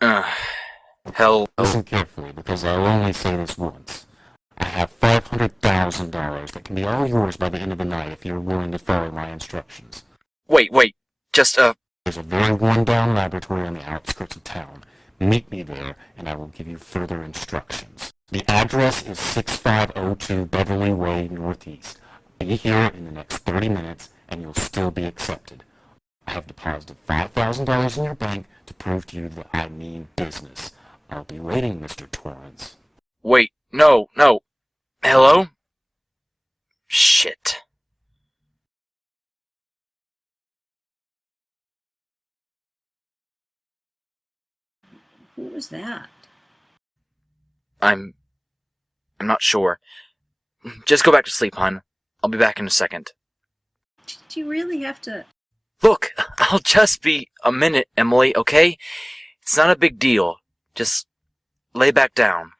Uh, hell. Listen carefully, because I'll only say this once. I have $500,000 that can be all yours by the end of the night if you're willing to follow my instructions. Wait, There's a very worn-down laboratory on the outskirts of town. Meet me there, and I will give you further instructions. The address is 6502 Beverly Way Northeast. Be here in the next 30 minutes, and you'll still be accepted. I have deposited $5,000 in your bank to prove to you that I mean business. I'll be waiting, Mr. Torrance. wait, no. Hello? Shit. Who was that? I'm not sure. Just go back to sleep, hon. I'll be back in a second. Did you really have to... Look, I'll just be a minute, Emily, okay? It's not a big deal. Just lay back down.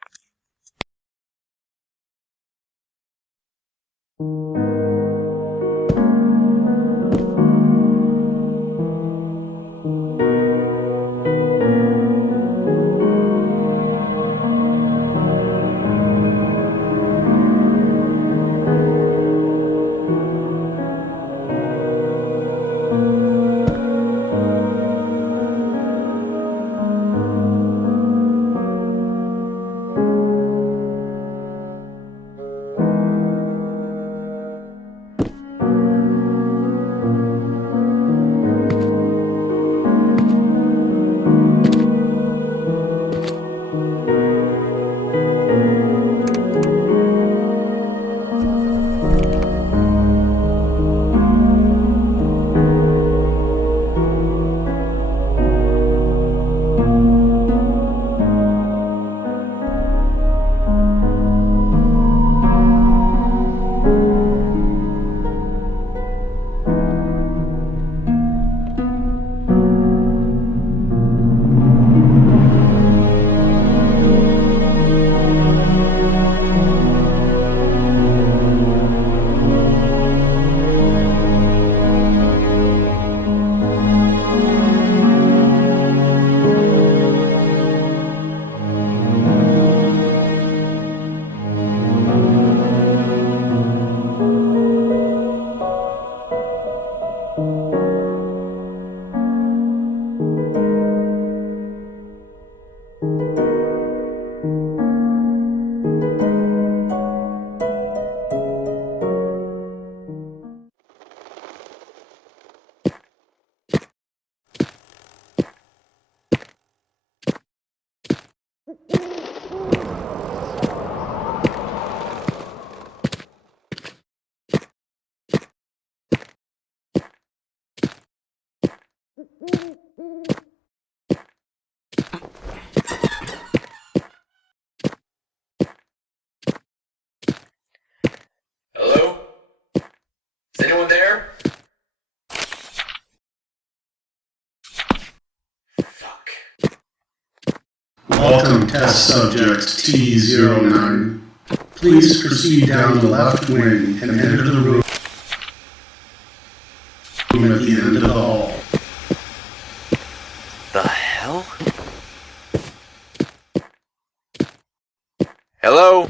Hello? Is anyone there? Fuck. Welcome, test subject T09. Please proceed down the left wing and enter the room at the end of the hall. The hell? Hello?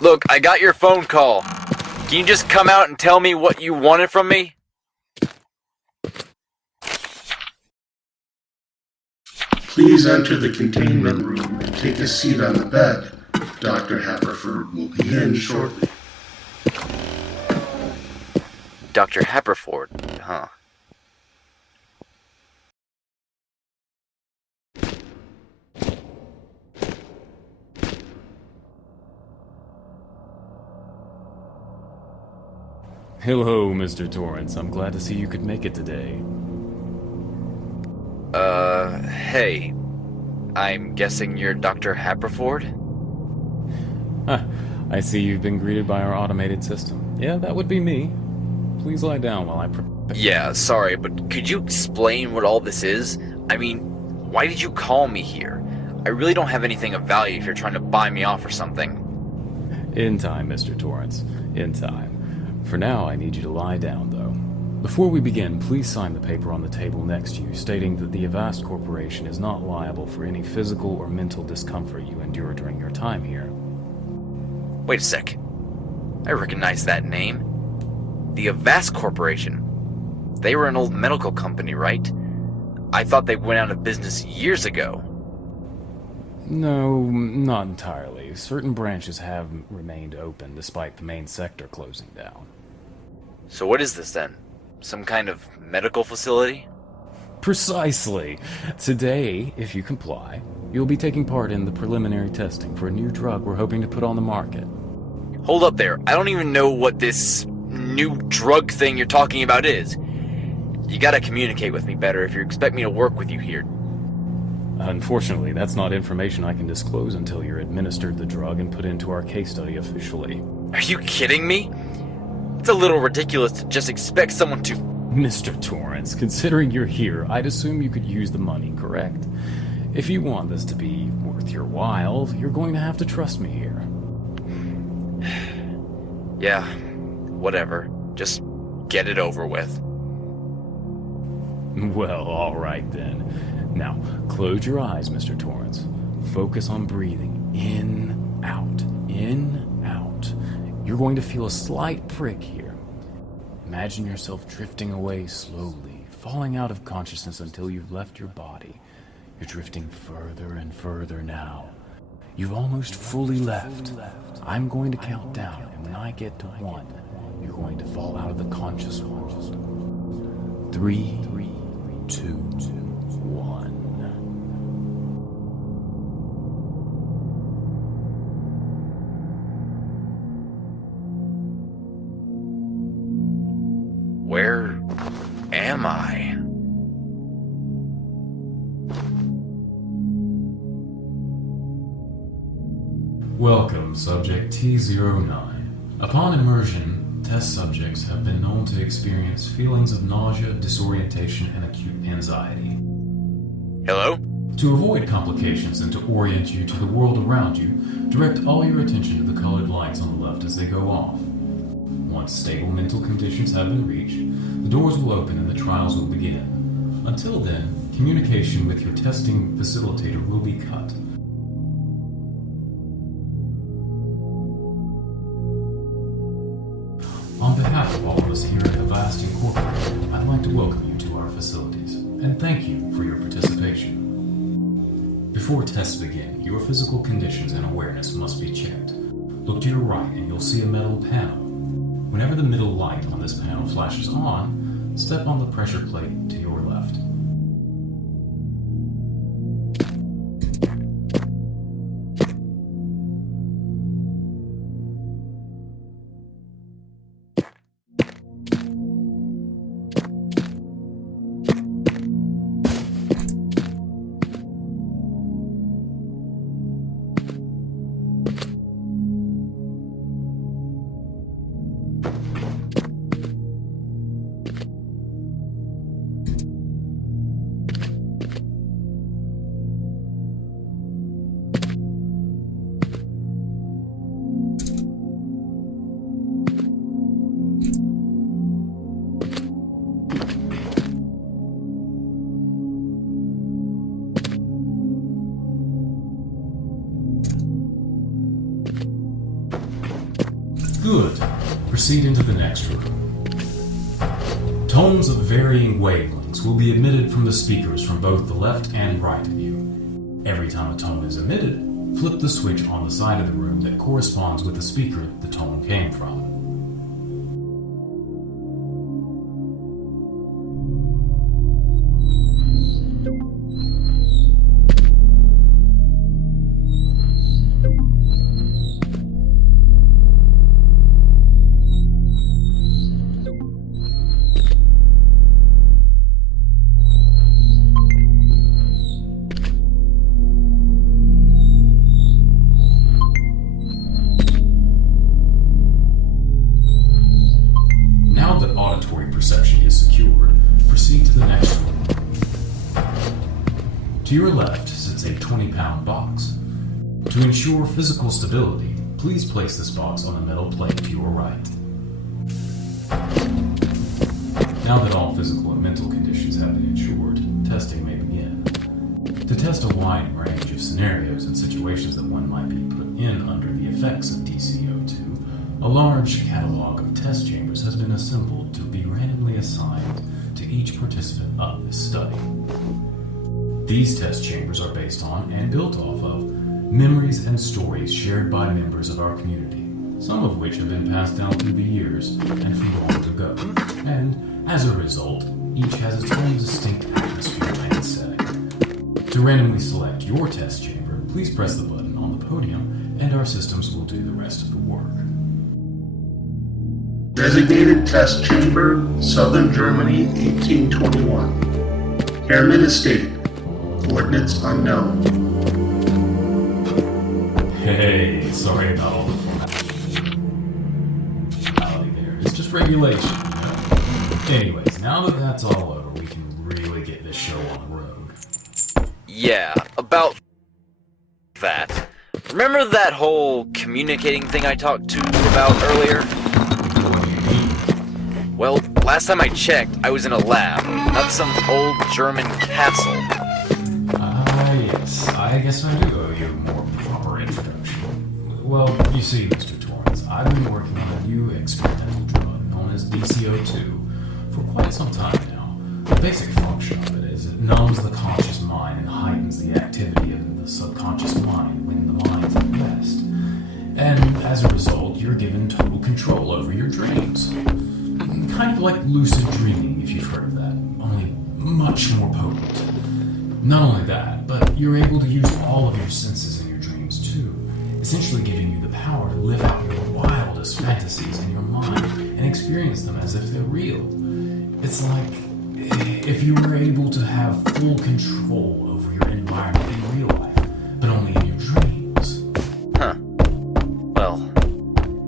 Look, I got your phone call. Can you just come out and tell me what you wanted from me? Please enter the containment room and take a seat on the bed. Dr. Haverford will be in shortly. Dr. Haverford, huh? Hello, Mr. Torrance. I'm glad to see you could make it today. Hey. I'm guessing you're Dr. Haverford? I see you've been greeted by our automated system. Yeah, that would be me. Please lie down while I Yeah, sorry, but could you explain what all this is? I mean, why did you call me here? I really don't have anything of value if you're trying to buy me off or something. In time, Mr. Torrance. In time. For now, I need you to lie down, though. Before we begin, please sign the paper on the table next to you stating that the Avast Corporation is not liable for any physical or mental discomfort you endure during your time here. Wait a sec. I recognize that name. The Avast Corporation. They were an old medical company, right? I thought they went out of business years ago. No, not entirely. Certain branches have remained open despite the main sector closing down. So what is this then? Some kind of medical facility? Precisely. Today, if you comply, you'll be taking part in the preliminary testing for a new drug we're hoping to put on the market. Hold up there. I don't even know what this new drug thing you're talking about is. You gotta communicate with me better if you expect me to work with you here. Unfortunately, that's not information I can disclose until you're administered the drug and put into our case study officially. Are you kidding me? It's a little ridiculous to just expect someone to... Mr. Torrance, considering you're here, I'd assume you could use the money, correct? If you want this to be worth your while, you're going to have to trust me here. Yeah, whatever. Just get it over with. Well, alright then. Now, close your eyes, Mr. Torrance. Focus on breathing. In, out. In, out. You're going to feel a slight prick here. Imagine yourself drifting away slowly, falling out of consciousness until you've left your body. You're drifting further and further now. You've almost fully left. I'm going to count down, and when I get to 1, you're going to fall out of the conscious world. 3, 2, 1. Where am I? Welcome, Subject T09. Upon immersion, test subjects have been known to experience feelings of nausea, disorientation, and acute anxiety. Hello? To avoid complications and to orient you to the world around you, direct all your attention to the colored lights on the left as they go off. Once stable mental conditions have been reached, the doors will open and the trials will begin. Until then, communication with your testing facilitator will be cut. On behalf of all of us here at Avast Incorporated, I'd like to welcome you to our facilities, and thank you for your participation. Before tests begin, your physical conditions and awareness must be checked. Look to your right and you'll see a metal panel. Whenever the middle light on this panel flashes on, step on the pressure plate to your left. Good. Proceed into the next room. Tones of varying wavelengths will be emitted from the speakers from both the left and right of you. Every time a tone is emitted, flip the switch on the side of the room that corresponds with the speaker the tone came from. Perception is secured, proceed to the next room. To your left sits a 20-pound box. To ensure physical stability, please place this box on a metal plate to your right. Now that all physical and mental conditions have been ensured, testing may begin. To test a wide range of scenarios and situations that one might be put in under the effects of DCO2, a large catalog of test chambers has been assembled to be randomly assigned to each participant of this study. These test chambers are based on and built off of memories and stories shared by members of our community, some of which have been passed down through the years and from long ago, and as a result, each has its own distinct atmosphere and setting. To randomly select your test chamber, please press the button on the podium and our systems will do the rest of the work. Designated Test Chamber, Southern Germany, 1821. Hermann Estate. Coordinates unknown. Hey, sorry about all the formality there. It's just regulation, you know? Anyways, now that that's all over, we can really get this show on the road. Yeah, about that. Remember that whole communicating thing I talked to you about earlier? What do you mean? Well, last time I checked, I was in a lab, not some old German castle. Yes, I guess I do owe you a more proper introduction. Well, you see, Mr. Torrance, I've been working on a new experimental drug known as DCO2 for quite some time now. The basic function of it is it numbs the conscious mind and heightens the activity of the subconscious mind when the mind's at rest. And as a result, you're given total control over your dreams. Kind of like lucid dreaming, if you've heard of that, only much more potent. Not only that, but you're able to use all of your senses in your dreams too, essentially giving you the power to live out your wildest fantasies in your mind and experience them as if they're real. It's like if you were able to have full control over your environment in real life, but only in your dreams. Huh. Well,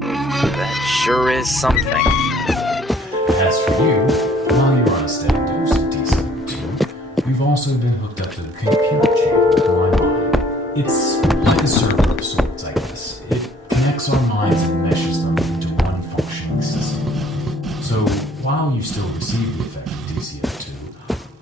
that sure is something. As for you, while you're on a steady dose of DCO2, you've also been hooked up to the computer chamber of my mind. It's like a server of sorts, I guess. It connects our minds and meshes them into one functioning system. So, while you still receive the effect of DCO2,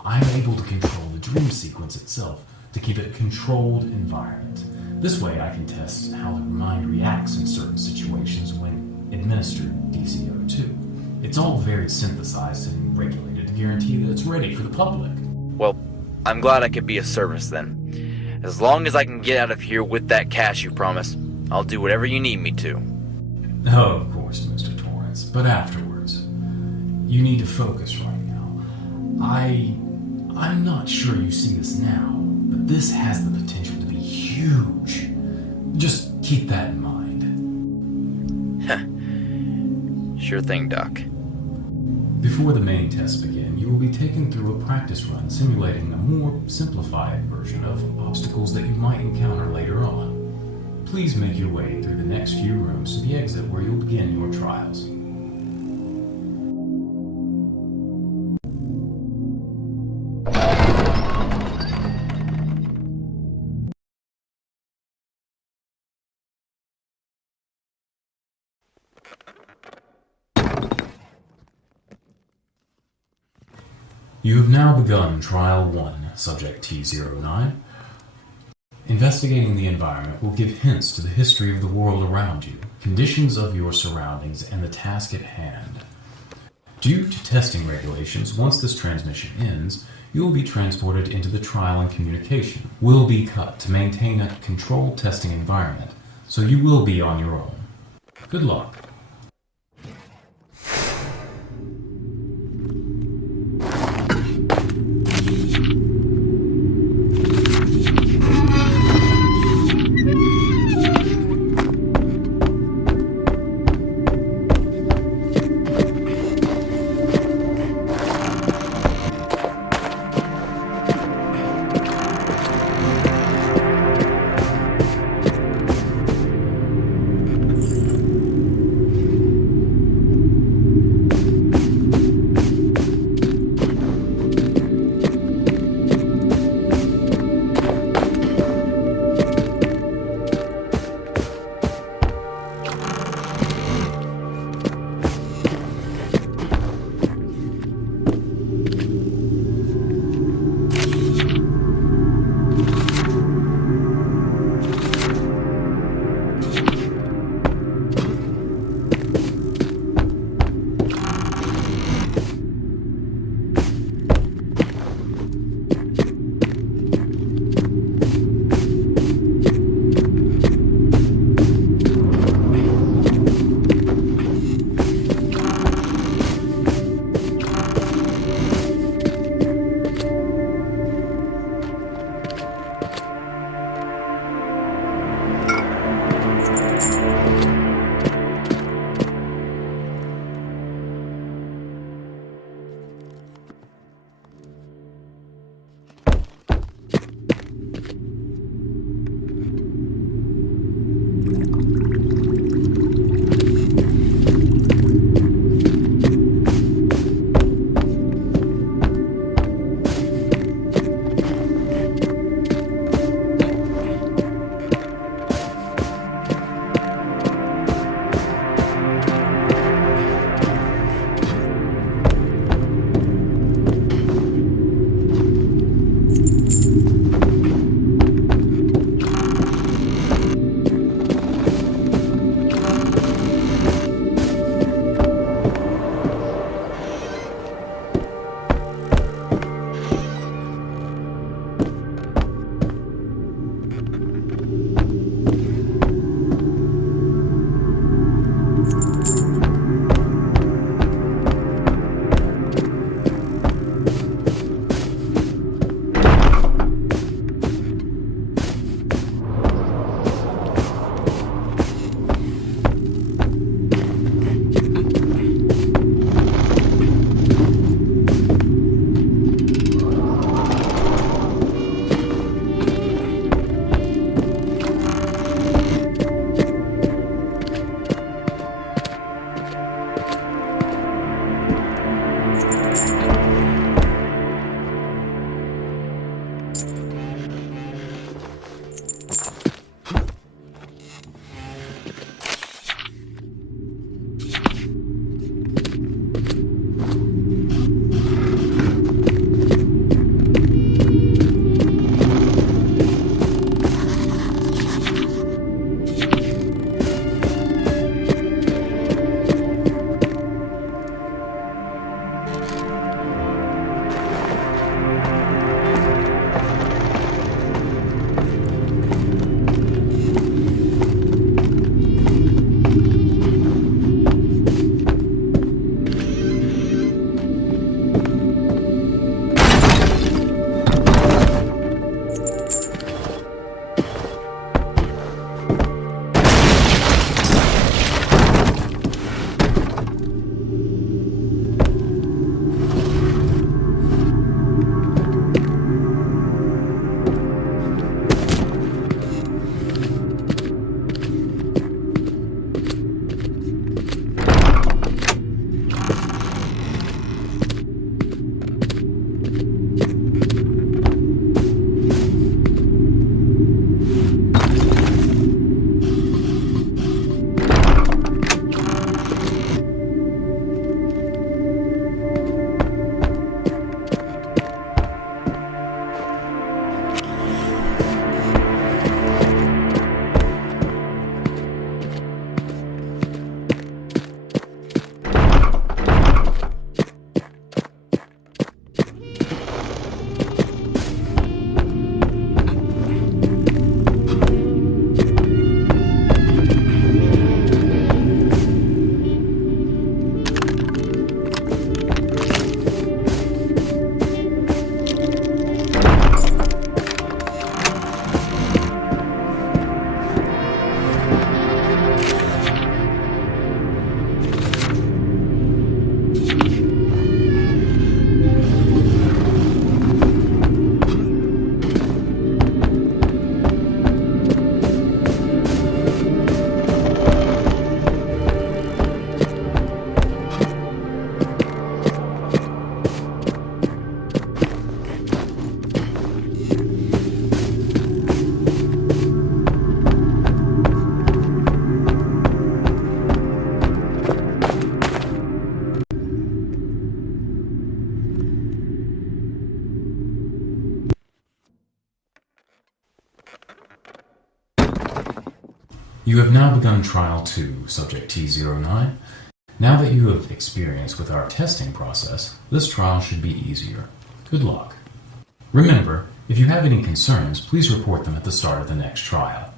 I'm able to control the dream sequence itself to keep it a controlled environment. This way I can test how the mind reacts in certain situations when administered DCO2. It's all very synthesized and regulated to guarantee that it's ready for the public. Well, I'm glad I could be of service then. As long as I can get out of here with that cash you promised, I'll do whatever you need me to. Oh, of course, Mr. Torrance, but afterwards. You need to focus right now. I'm not sure you see this now, but this has the potential to be huge. Just keep that in mind. Sure thing, Doc. Before the main tests begin, you will be taken through a practice run simulating a more simplified version of obstacles that you might encounter later on. Please make your way through the next few rooms to the exit where you'll begin your trials. You have now begun Trial 1, Subject T09. Investigating the environment will give hints to the history of the world around you, conditions of your surroundings, and the task at hand. Due to testing regulations, once this transmission ends, you will be transported into the trial and communication will be cut to maintain a controlled testing environment, so you will be on your own. Good luck. You have now begun Trial 2, Subject T09. Now that you have experience with our testing process, this trial should be easier. Good luck. Remember, if you have any concerns, please report them at the start of the next trial.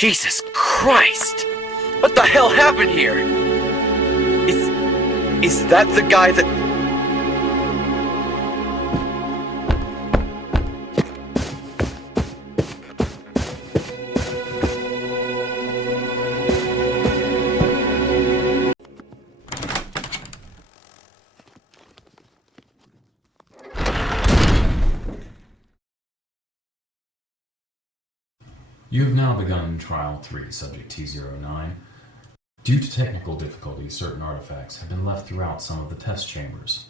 Jesus Christ! What the hell happened here? Is that the guy that... You have now begun Trial 3, Subject T09. Due to technical difficulties, certain artifacts have been left throughout some of the test chambers.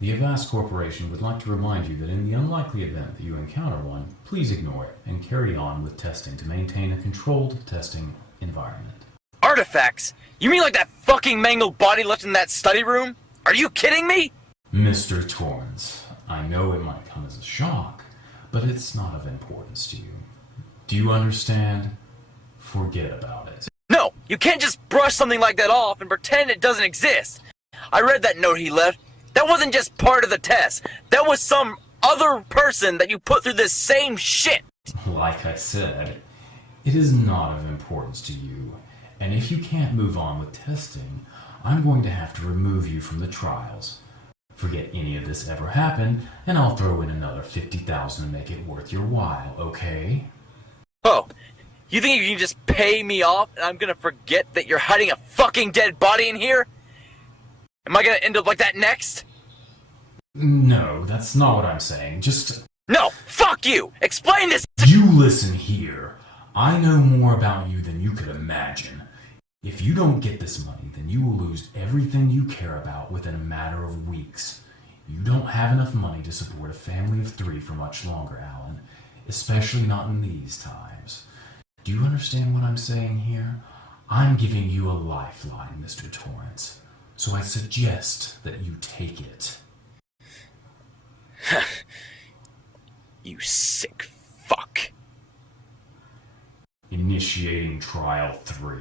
The Avast Corporation would like to remind you that in the unlikely event that you encounter one, please ignore it and carry on with testing to maintain a controlled testing environment. Artifacts? You mean like that fucking mangled body left in that study room? Are you kidding me? Mr. Torrance, I know it might come as a shock, but it's not of importance to you. Do you understand? Forget about it. No, you can't just brush something like that off and pretend it doesn't exist. I read that note he left. That wasn't just part of the test. That was some other person that you put through this same shit. Like I said, it is not of importance to you. And if you can't move on with testing, I'm going to have to remove you from the trials. Forget any of this ever happened, and I'll throw in another $50,000 to make it worth your while, okay? Oh, you think you can just pay me off and I'm gonna forget that you're hiding a fucking dead body in here? Am I gonna end up like that next? No, that's not what I'm saying. Just... No, fuck you! Explain this! You listen here. I know more about you than you could imagine. If you don't get this money, then you will lose everything you care about within a matter of weeks. You don't have enough money to support a family of 3 for much longer, Alan. Especially not in these times. Do you understand what I'm saying here? I'm giving you a lifeline, Mr. Torrance. So I suggest that you take it. You sick fuck. Initiating Trial 3.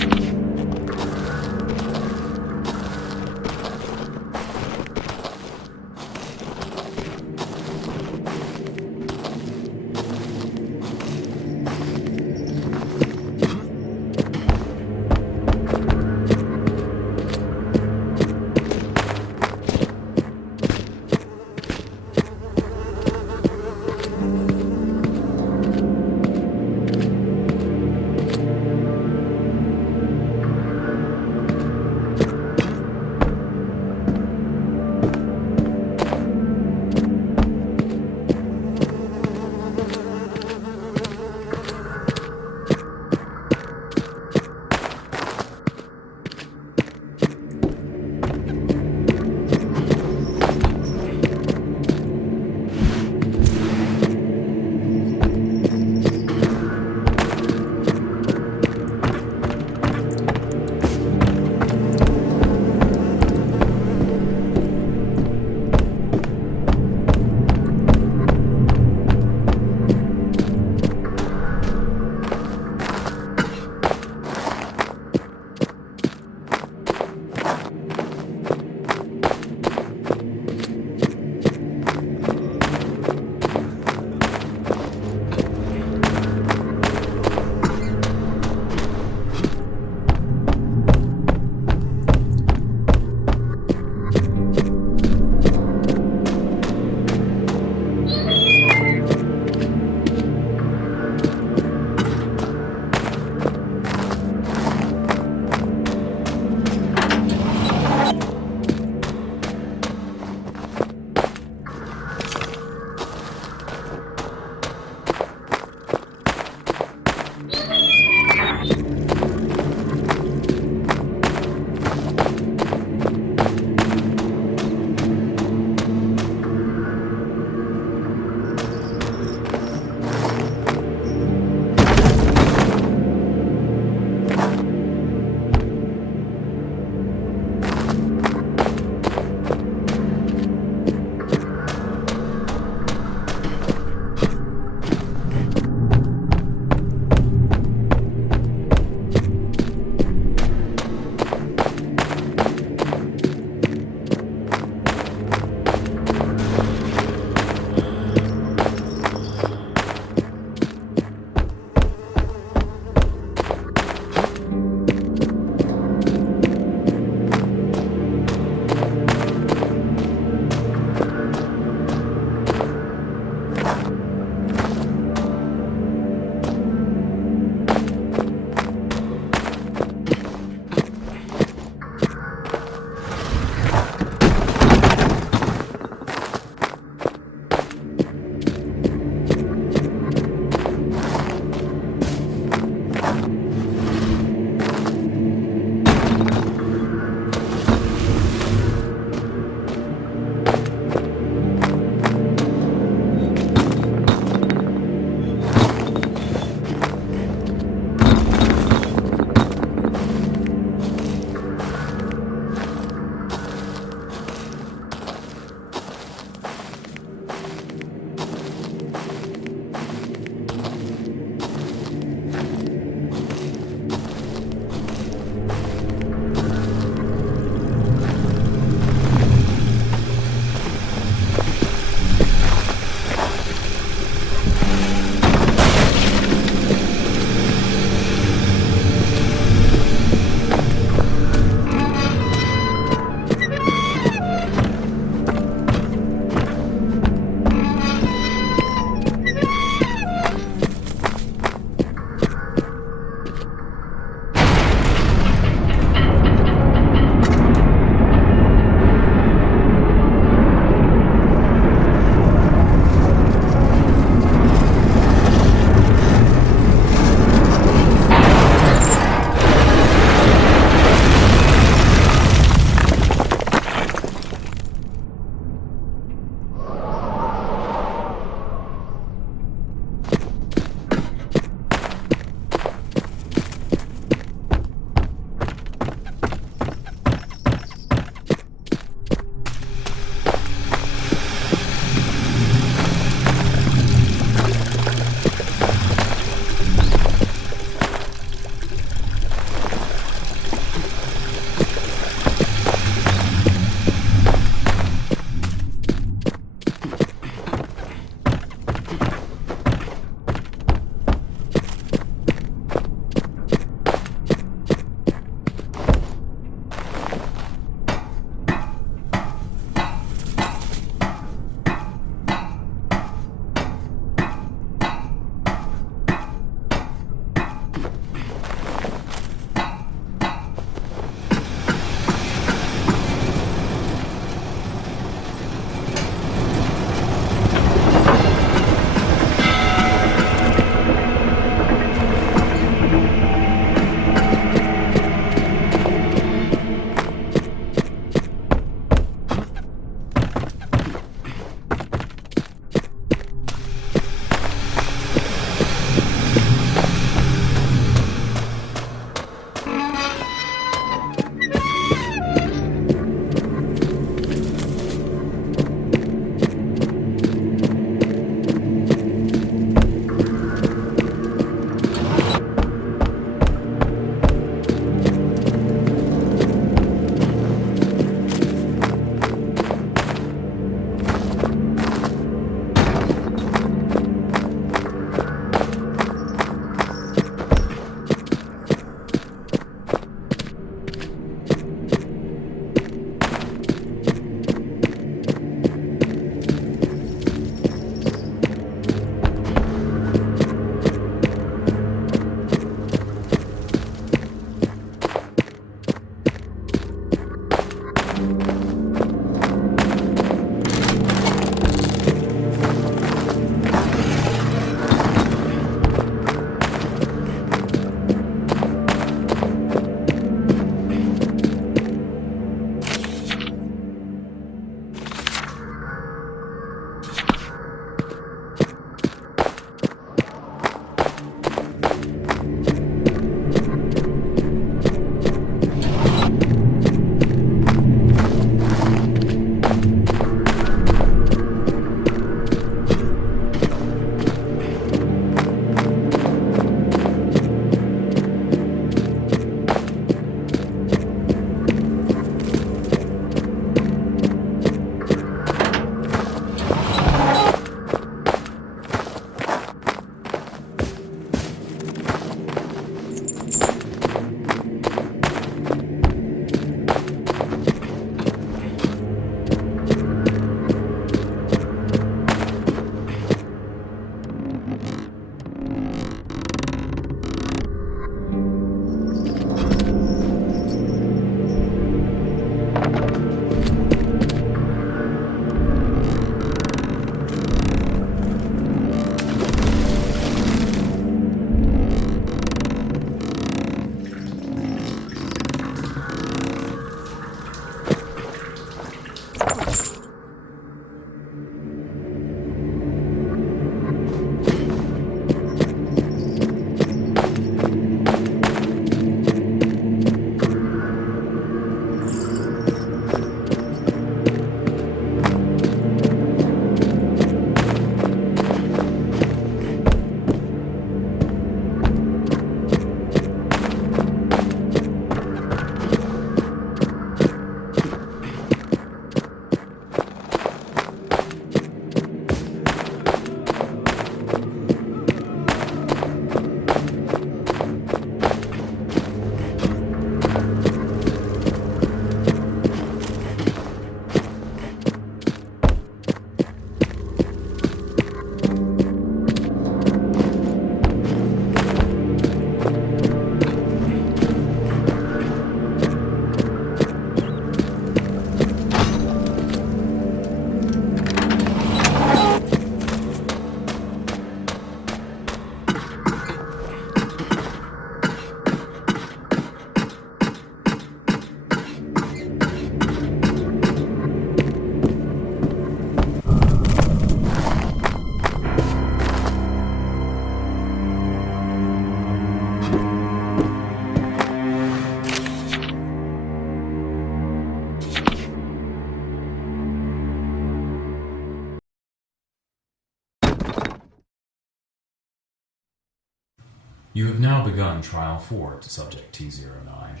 You have now begun Trial 4 to Subject T09.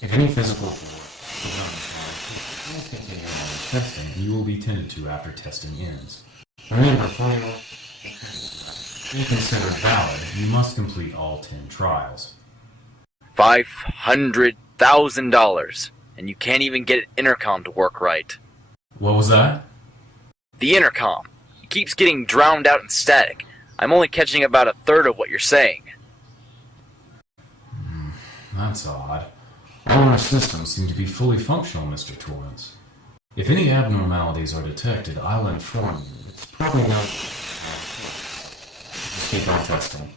If any physical or please continue on Testing, you will be tended to after testing ends. remember, final. Be considered valid, you must complete all 10 trials. $500,000. And you can't even get an intercom to work right. What was that? The intercom. It keeps getting drowned out in static. I'm only catching about a third of what you're saying. That's odd. All our systems seem to be fully functional, Mr. Torrance. If any abnormalities are detected, I'll inform you. It's probably not. Just keep on testing.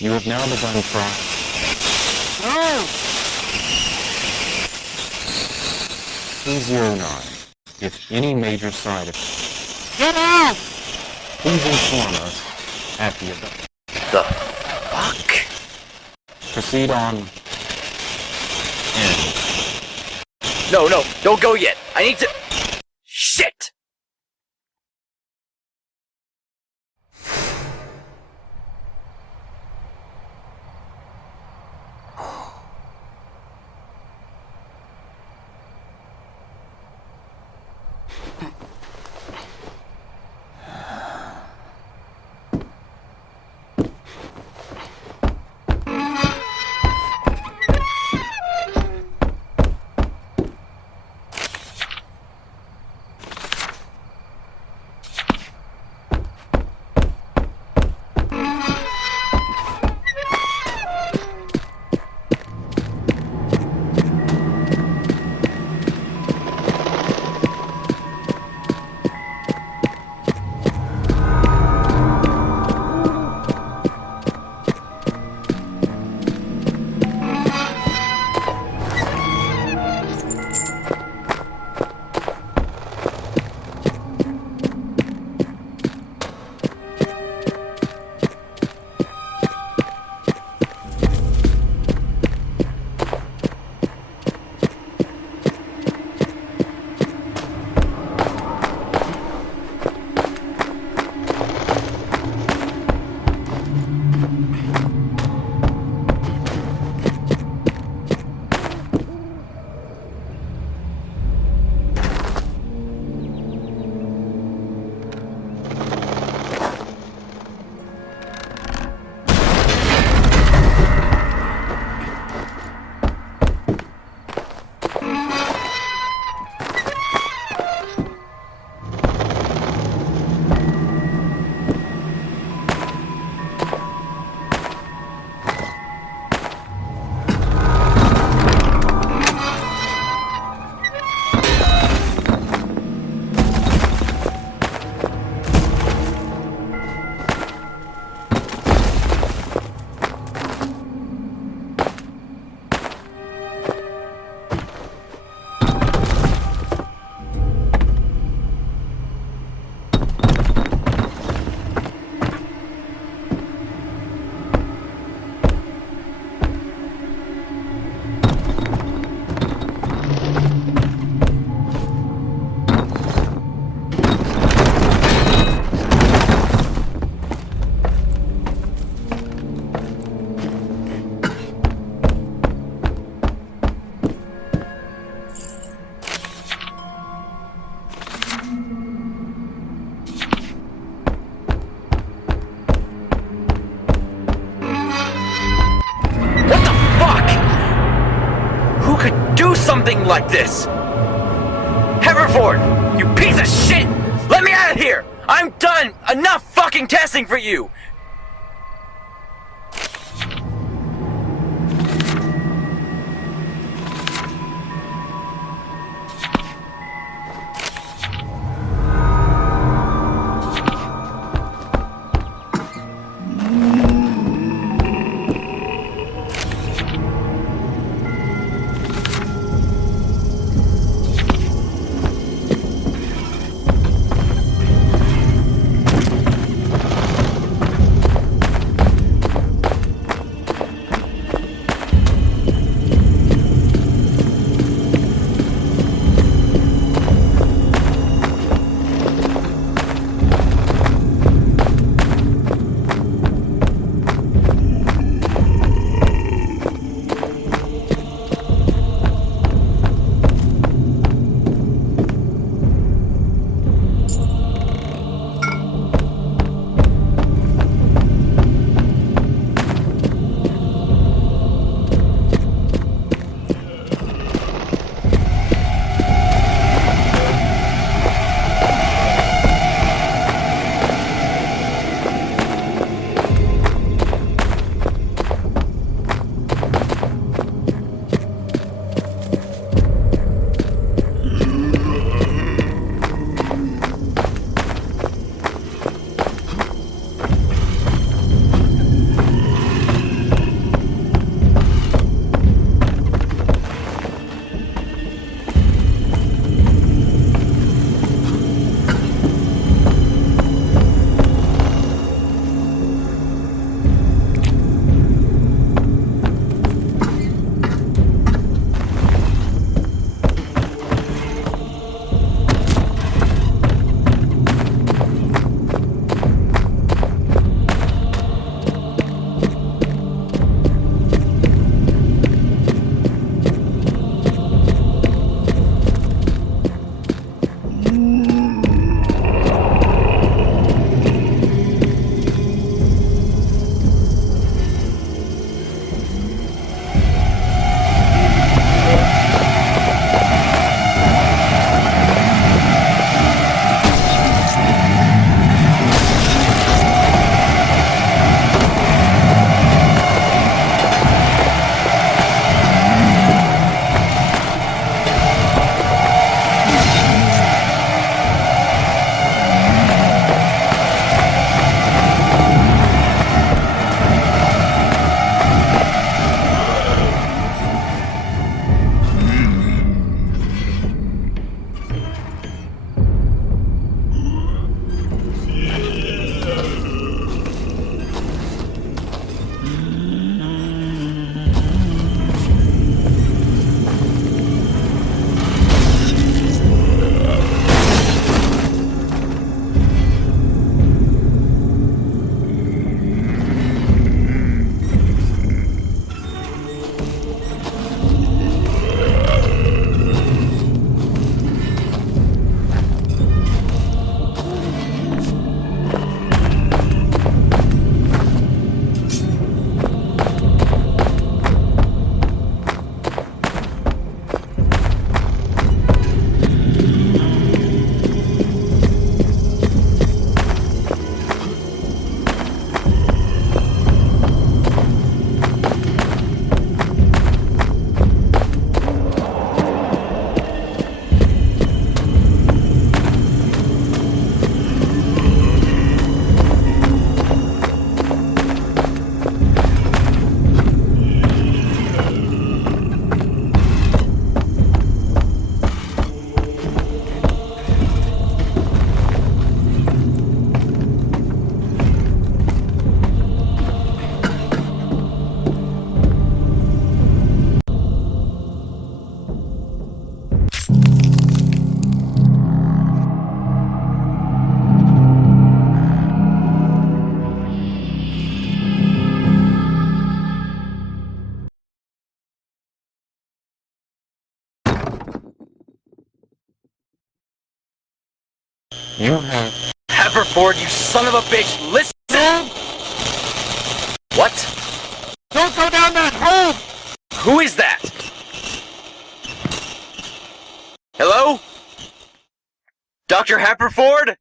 You have now begun trying. No! P09. If any major side effects. Get out! Please inform us at the event. The fuck? Proceed on. End. No, don't go yet. I need to... Shit! Something like this! Peppevod, you piece of shit! Let me out of here! I'm done! Enough fucking testing for you! You have... Haverford, you son of a bitch, listen! What? Don't go down that hole! Who is that? Hello? Dr. Haverford?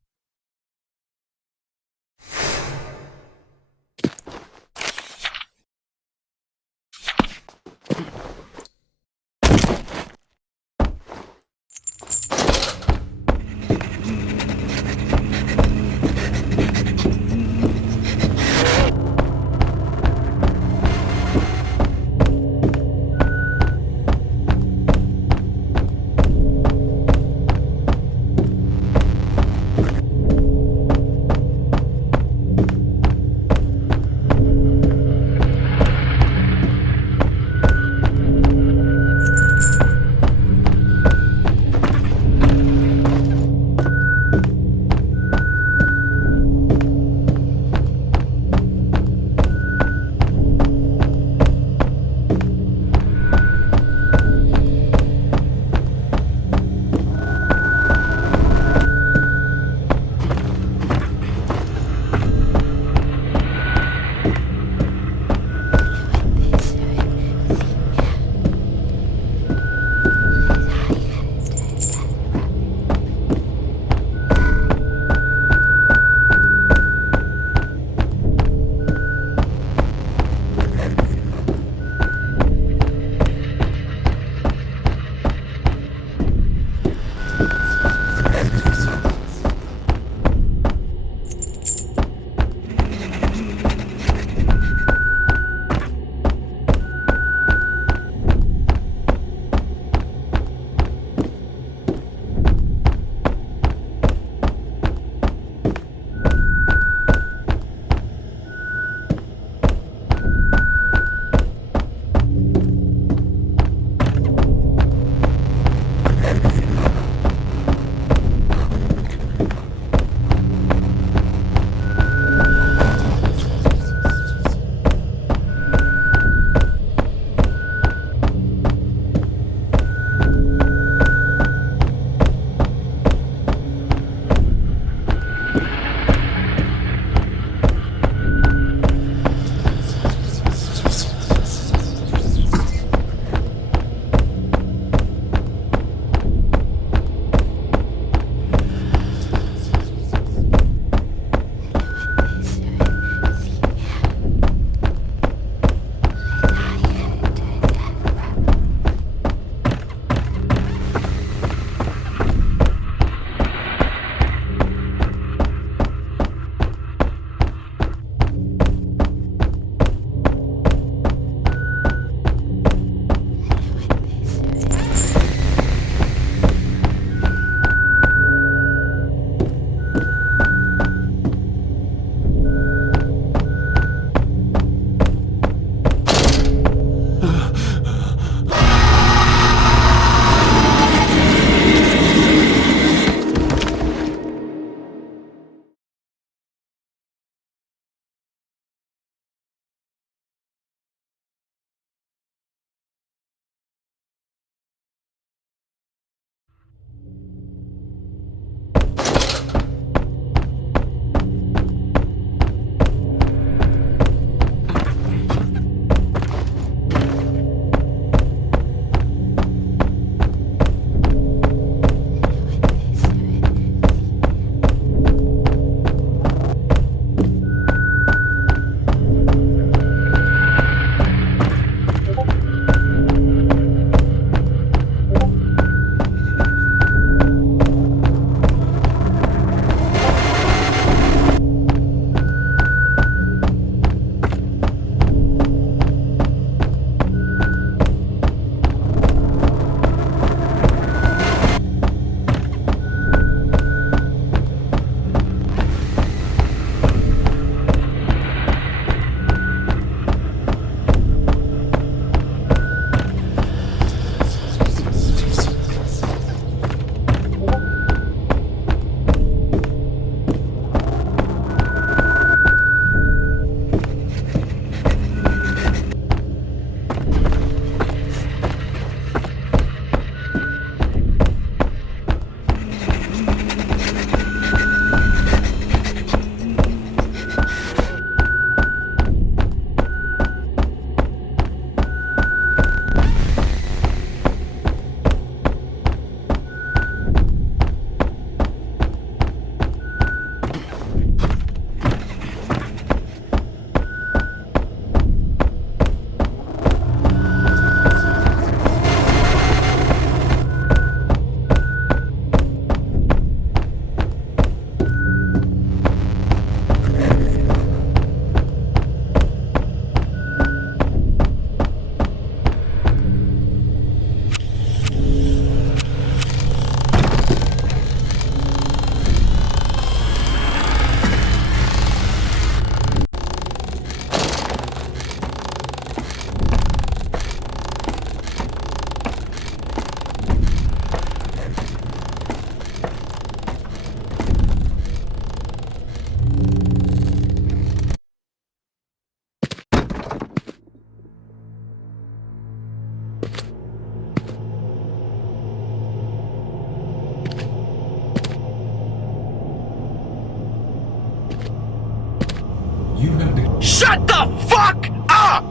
You have to... Shut the fuck up!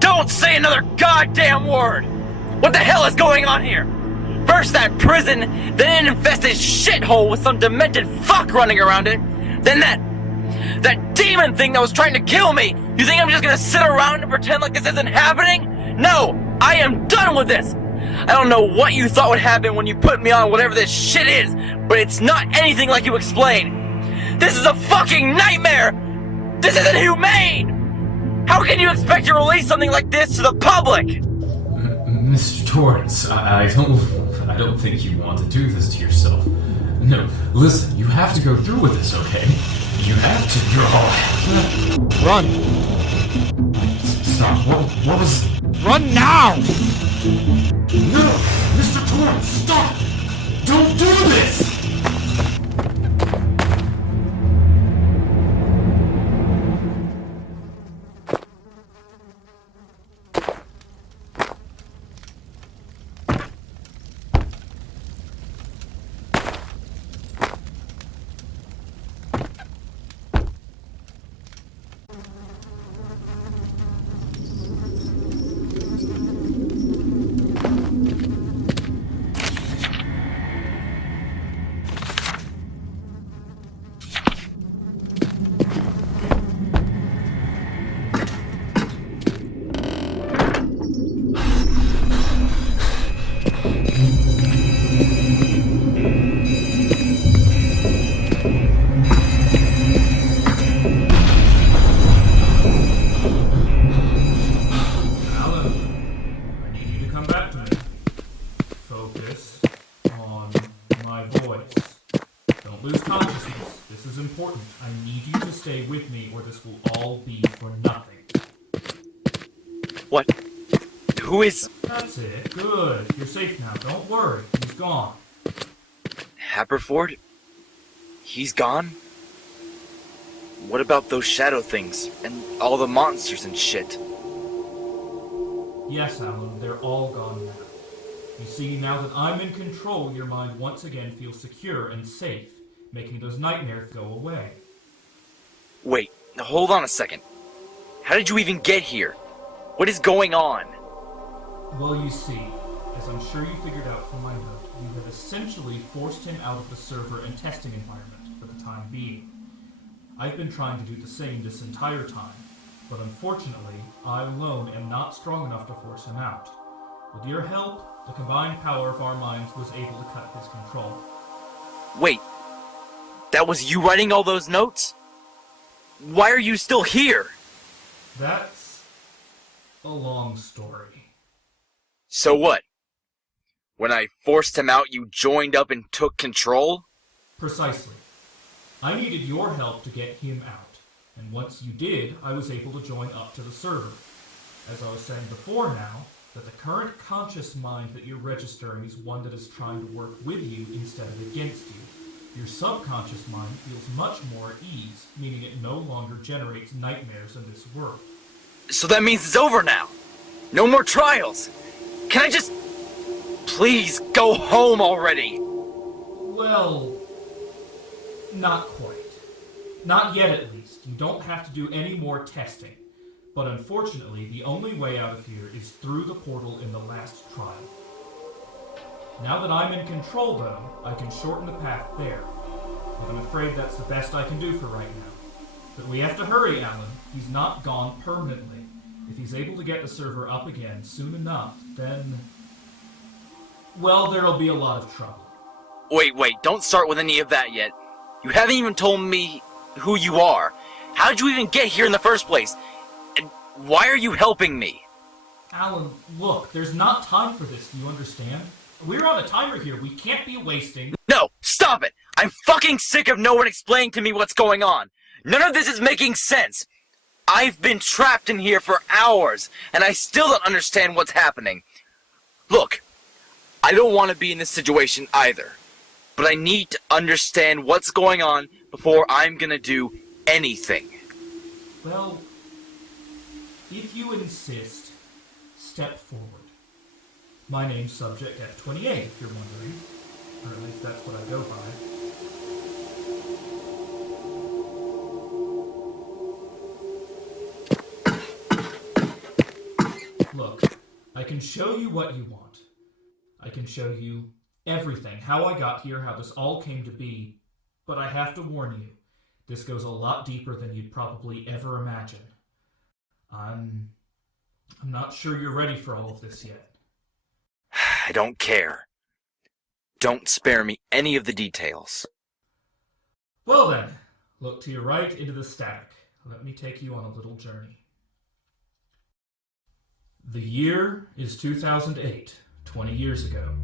Don't say another goddamn word! What the hell is going on here? First that prison, then an infested shithole with some demented fuck running around it, then that demon thing that was trying to kill me! You think I'm just gonna sit around and pretend like this isn't happening? No! I am done with this! I don't know what you thought would happen when you put me on whatever this shit is, but it's not anything like you explained! This is a fucking nightmare! This isn't humane! How can you expect to release something like this to the public? Mr. Torrance, I don't think you want to do this to yourself. No, listen, you have to go through with this, okay? You have to. You're all... Run! Stop. What was... Run now! No! Mr. Torrance, stop! Don't do this! What? Who is... That's it. Good. You're safe now. Don't worry. He's gone. Haberford? He's gone? What about those shadow things and all the monsters and shit? Yes, Alan, they're all gone now. You see, now that I'm in control, your mind once again feels secure and safe, making those nightmares go away. Wait, hold on a second. How did you even get here? What is going on? Well, you see, as I'm sure you figured out from my note, you have essentially forced him out of the server and testing environment for the time being. I've been trying to do the same this entire time, but unfortunately, I alone am not strong enough to force him out. With your help, the combined power of our minds was able to cut his control. Wait, that was you writing all those notes? Why are you still here? That's a long story. So what? When I forced him out, you joined up and took control? Precisely. I needed your help to get him out, and once you did, I was able to join up to the server. As I was saying before now, that the current conscious mind that you're registering is one that is trying to work with you instead of against you. Your subconscious mind feels much more at ease, meaning it no longer generates nightmares in this world. So that means it's over now. No more trials. Can I just... please go home already? Well, not quite. Not yet, at least. You don't have to do any more testing. But unfortunately, the only way out of here is through the portal in the last trial. Now that I'm in control, though, I can shorten the path there. But I'm afraid that's the best I can do for right now. But we have to hurry, Alan. He's not gone permanently. If he's able to get the server up again soon enough, then... well, there'll be a lot of trouble. Wait, don't start with any of that yet. You haven't even told me who you are. How did you even get here in the first place? And why are you helping me? Alan, look, there's not time for this, you understand? We're on a timer here, we can't be wasting... No, stop it! I'm fucking sick of no one explaining to me what's going on. None of this is making sense. I've been trapped in here for hours, and I still don't understand what's happening. Look, I don't want to be in this situation either, but I need to understand what's going on before I'm gonna do anything. Well, if you insist, step forward. My name's Subject F28, if you're wondering. Or at least that's what I go by. can show you what you want. I can show you everything, how I got here, how this all came to be, but I have to warn you, this goes a lot deeper than you'd probably ever imagine. I'm not sure you're ready for all of this yet. I don't care. Don't spare me any of the details. Well then, look to your right into the static. Let me take you on a little journey. The year is 2008, 20 years ago.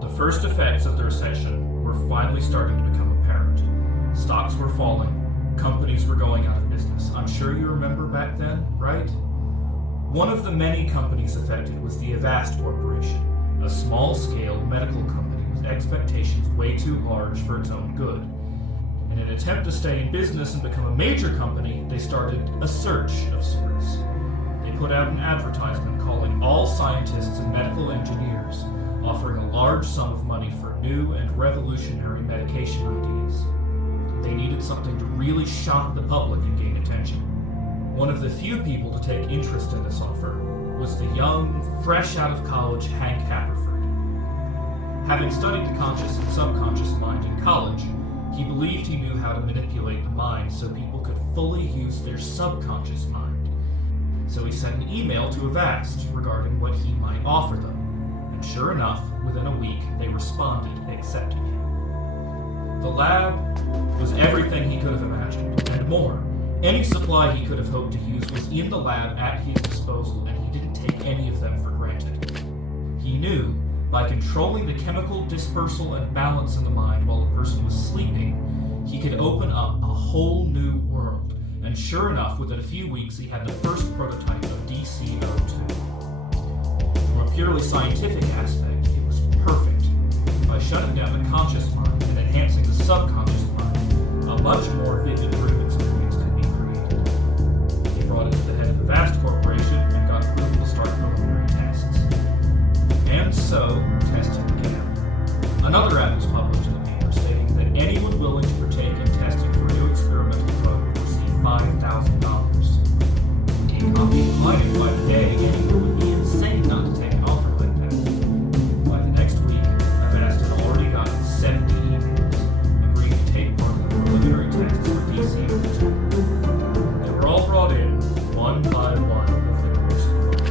The first effects of the recession were finally starting to become apparent. Stocks were falling, companies were going out of business. I'm sure you remember back then, right? One of the many companies affected was the Avast Corporation, a small-scale medical company with expectations way too large for its own good. In an attempt to stay in business and become a major company, they started a search of sorts. They put out an advertisement calling all scientists and medical engineers, offering a large sum of money for new and revolutionary medication ideas. They needed something to really shock the public and gain attention. One of the few people to take interest in this offer was the young, fresh out of college Hank Haverford. Having studied the conscious and subconscious mind in college, he believed he knew how to manipulate the mind so people could fully use their subconscious mind. So he sent an email to Avast regarding what he might offer them, and sure enough, within a week, they responded, accepting him. The lab was everything he could have imagined, and more. Any supply he could have hoped to use was in the lab at his disposal, and he didn't take any of them for granted. He knew, by controlling the chemical dispersal and balance in the mind while a person was sleeping, he could open up a whole new world. And sure enough, within a few weeks, he had the first prototype of DC-02. From a purely scientific aspect, it was perfect. By shutting down the conscious mind and enhancing the subconscious mind, a much more vivid dream experience could be created. He brought it to the head of the Avast Corporation and got approval to start preliminary tests. And so, testing began. Another ad was published in the paper stating that anyone willing to partake in testing for a new experimental drug would receive $5,000. Decompliant by the day, anyone would be insane not to take an offer like that. By the next week, Avast had already gotten 70 emails, agreeing to take part in the preliminary tests for DC-02. They were all brought in, one by one, over the course of the month.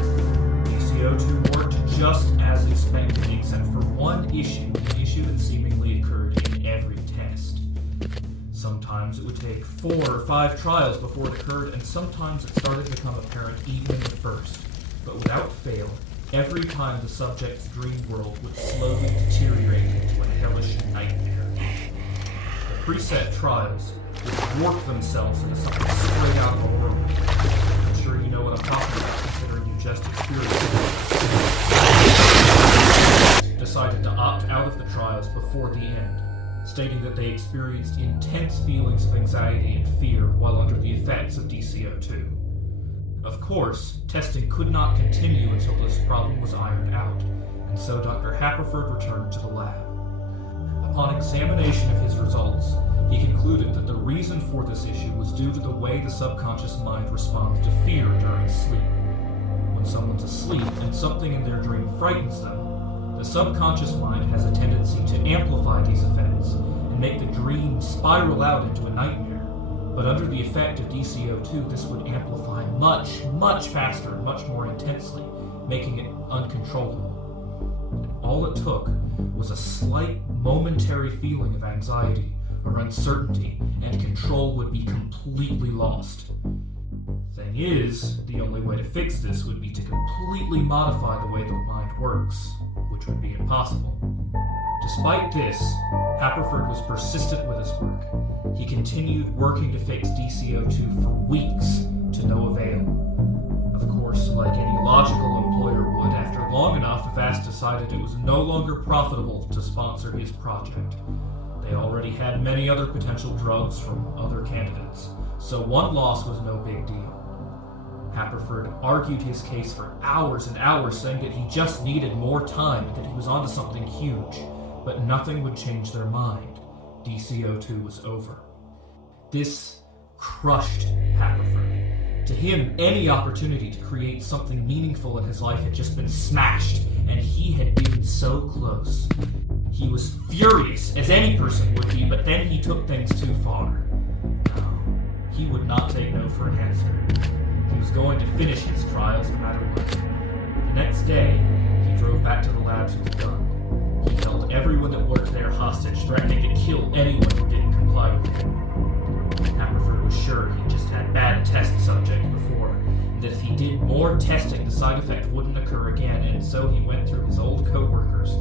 DC-02 worked just as expected, except for one issue, an issue that seemingly occurred in every test. Sometimes it would take 4 or 5 trials before it occurred, and sometimes it started to become apparent even in the first. But without fail, every time the subject's dream world would slowly deteriorate into a hellish nightmare. The preset trials would warp themselves into something straight out of a horror movie. I'm sure you know what I'm talking about, considering you just experienced it. Decided to opt out of the trials before the end, stating that they experienced intense feelings of anxiety and fear while under the effects of DC-02. Of course, testing could not continue until this problem was ironed out, and so Dr. Haverford returned to the lab. Upon examination of his results, he concluded that the reason for this issue was due to the way the subconscious mind responds to fear during sleep. When someone's asleep and something in their dream frightens them, the subconscious mind has a tendency to amplify these effects and make the dream spiral out into a nightmare. But under the effect of DC-02, this would amplify much, much faster and much more intensely, making it uncontrollable. And all it took was a slight momentary feeling of anxiety or uncertainty, and control would be completely lost. Thing is, the only way to fix this would be to completely modify the way the mind works, which would be impossible. Despite this, Haverford was persistent with his work. He continued working to fix DC-02 for weeks, to no avail. Of course, like any logical employer would, after long enough, Avast decided it was no longer profitable to sponsor his project. They already had many other potential drugs from other candidates, so one loss was no big deal. Haverford argued his case for hours and hours, saying that he just needed more time and that he was onto something huge, but nothing would change their mind. DC-02 was over. This crushed Haverford. To him, any opportunity to create something meaningful in his life had just been smashed, and he had been so close. He was furious, as any person would be, but then he took things too far. No, he would not take no for an answer. He was going to finish his trials no matter what. The next day, he drove back to the labs with a gun. He held everyone that worked there hostage, threatening to kill anyone who didn't comply with him. Haverford was sure he just had bad test subjects before, and that if he did more testing, the side effect wouldn't occur again, and so he went through his old co-workers,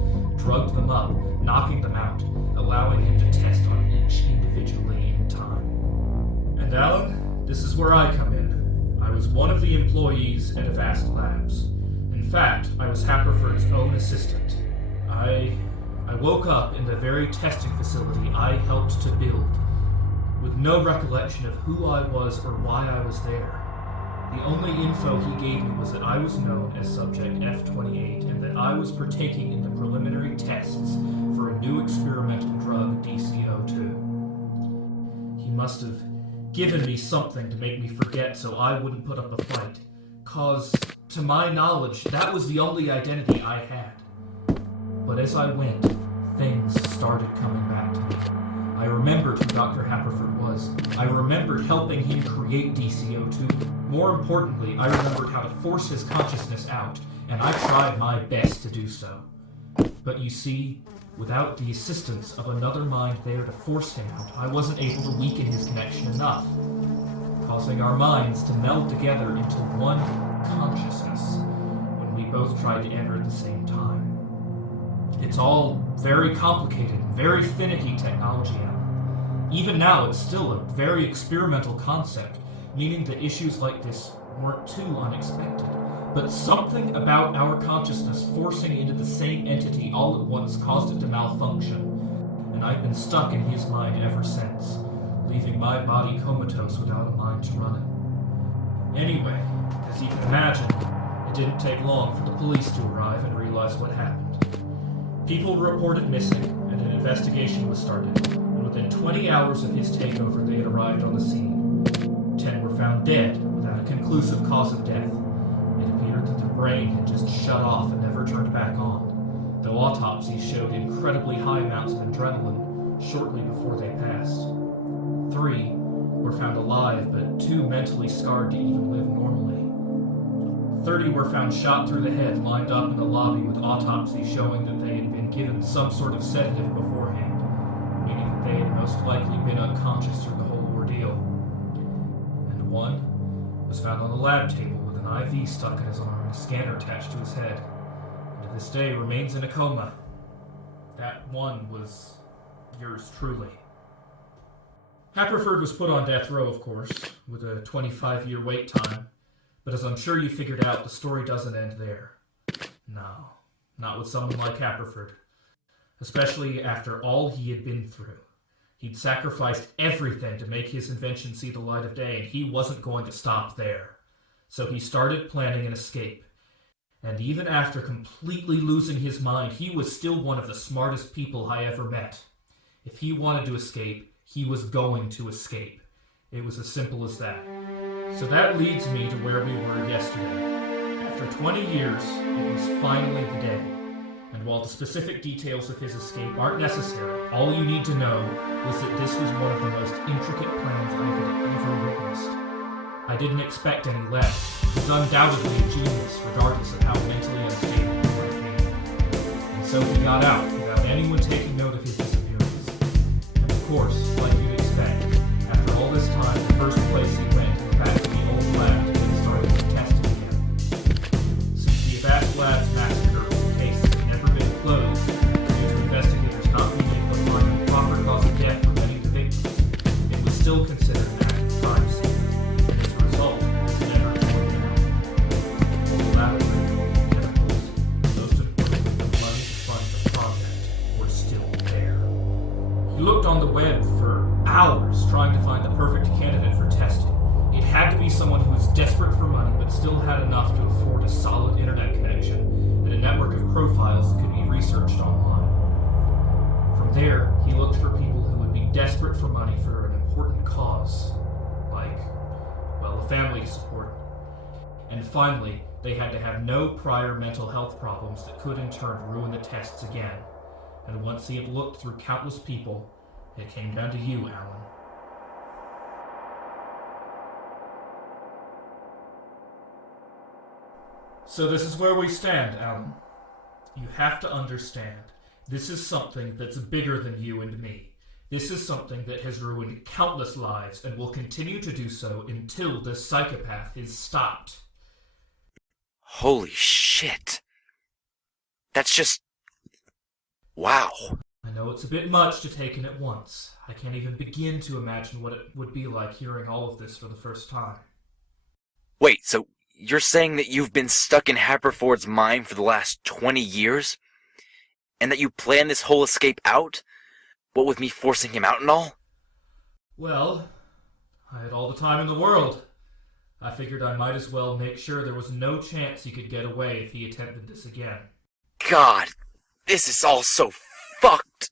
drugged them up, knocking them out, allowing him to test on each individually in time. And Alan, this is where I come in. I was one of the employees at Avast Labs. In fact, I was Haverford's own assistant. I woke up in the very testing facility I helped to build, with no recollection of who I was or why I was there. The only info he gave me was that I was known as Subject F-28 and that I was partaking in the preliminary tests for a new experimental drug, DC-02. He must have given me something to make me forget so I wouldn't put up a fight, 'cause, to my knowledge, that was the only identity I had. But as I went, things started coming back to me. I remembered who Dr. Haverford was. I remembered helping him create DC-02. More importantly, I remembered how to force his consciousness out, and I tried my best to do so. But you see, without the assistance of another mind there to force him out, I wasn't able to weaken his connection enough, causing our minds to meld together into one consciousness when we both tried to enter at the same time. It's all very complicated, very finicky technology, Alan. Even now, it's still a very experimental concept, meaning that issues like this weren't too unexpected. But something about our consciousness forcing into the same entity all at once caused it to malfunction, and I've been stuck in his mind ever since, leaving my body comatose without a mind to run it. Anyway, as you can imagine, it didn't take long for the police to arrive and realize what happened. People were reported missing, and an investigation was started, and within 20 hours of his takeover, they had arrived on the scene. 10 were found dead, without a conclusive cause of death. It appeared that their brain had just shut off and never turned back on, though autopsies showed incredibly high amounts of adrenaline shortly before they passed. 3 were found alive, but too mentally scarred to even live normally. 30 were found shot through the head, lined up in the lobby with autopsies showing that they had been given some sort of sedative beforehand, meaning that they had most likely been unconscious through the whole ordeal. And 1 was found on the lab table with an IV stuck in his arm and a scanner attached to his head, and to this day remains in a coma. That 1 was yours truly. Haverford was put on death row, of course, with a 25-year wait time. But as I'm sure you figured out, the story doesn't end there. No, not with someone like Haverford. Especially after all he had been through. He'd sacrificed everything to make his invention see the light of day, and he wasn't going to stop there. So he started planning an escape. And even after completely losing his mind, he was still one of the smartest people I ever met. If he wanted to escape, he was going to escape. It was as simple as that. So that leads me to where we were yesterday. After 20 years, it was finally the day. And while the specific details of his escape aren't necessary, all you need to know was that this was one of the most intricate plans I had ever witnessed. I didn't expect any less. It was undoubtedly a genius, regardless of how mentally unstable he might be. And so he got out without anyone taking note of his disappearance. And of course, like you'd expect, after all this time, the first place he went was back to the old lab to get started with testing again. Since the Avast Labs massacre was a case that had never been closed, due to investigators not being able to find a proper cause of death for many of the victims, it was still considered an active crime scene, and as a result, it was never torn down. All the laboratory, chemicals, and most importantly, the money to fund the project were still there. He looked on the web for hours trying to find the perfect candidate for testing. It had to be someone who was desperate for money but still had enough to afford a solid internet connection and a network of profiles that could be researched online. From there, he looked for people who would be desperate for money for an important cause, like, well, a family to support. And finally, they had to have no prior mental health problems that could in turn ruin the tests again. And once he had looked through countless people, it came down to you, Alan. So this is where we stand, Alan. You have to understand, this is something that's bigger than you and me. This is something that has ruined countless lives and will continue to do so until the psychopath is stopped. Holy shit. That's just... wow. I know it's a bit much to take in at once. I can't even begin to imagine what it would be like hearing all of this for the first time. Wait, so you're saying that you've been stuck in Haverford's mind for the last 20 years? And that you planned this whole escape out? What with me forcing him out and all? Well, I had all the time in the world. I figured I might as well make sure there was no chance he could get away if he attempted this again. God, this is all so fucked.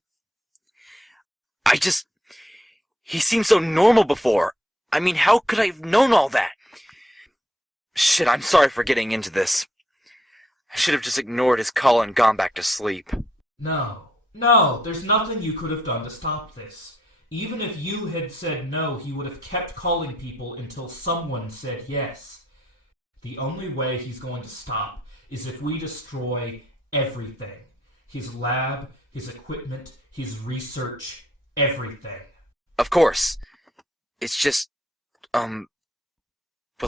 He seemed so normal before. I mean, how could I have known all that? Shit, I'm sorry for getting into this. I should have just ignored his call and gone back to sleep. No, there's nothing you could have done to stop this. Even if you had said no, he would have kept calling people until someone said yes. The only way he's going to stop is if we destroy everything. His lab, his equipment, his research, everything. Of course. It's just, well,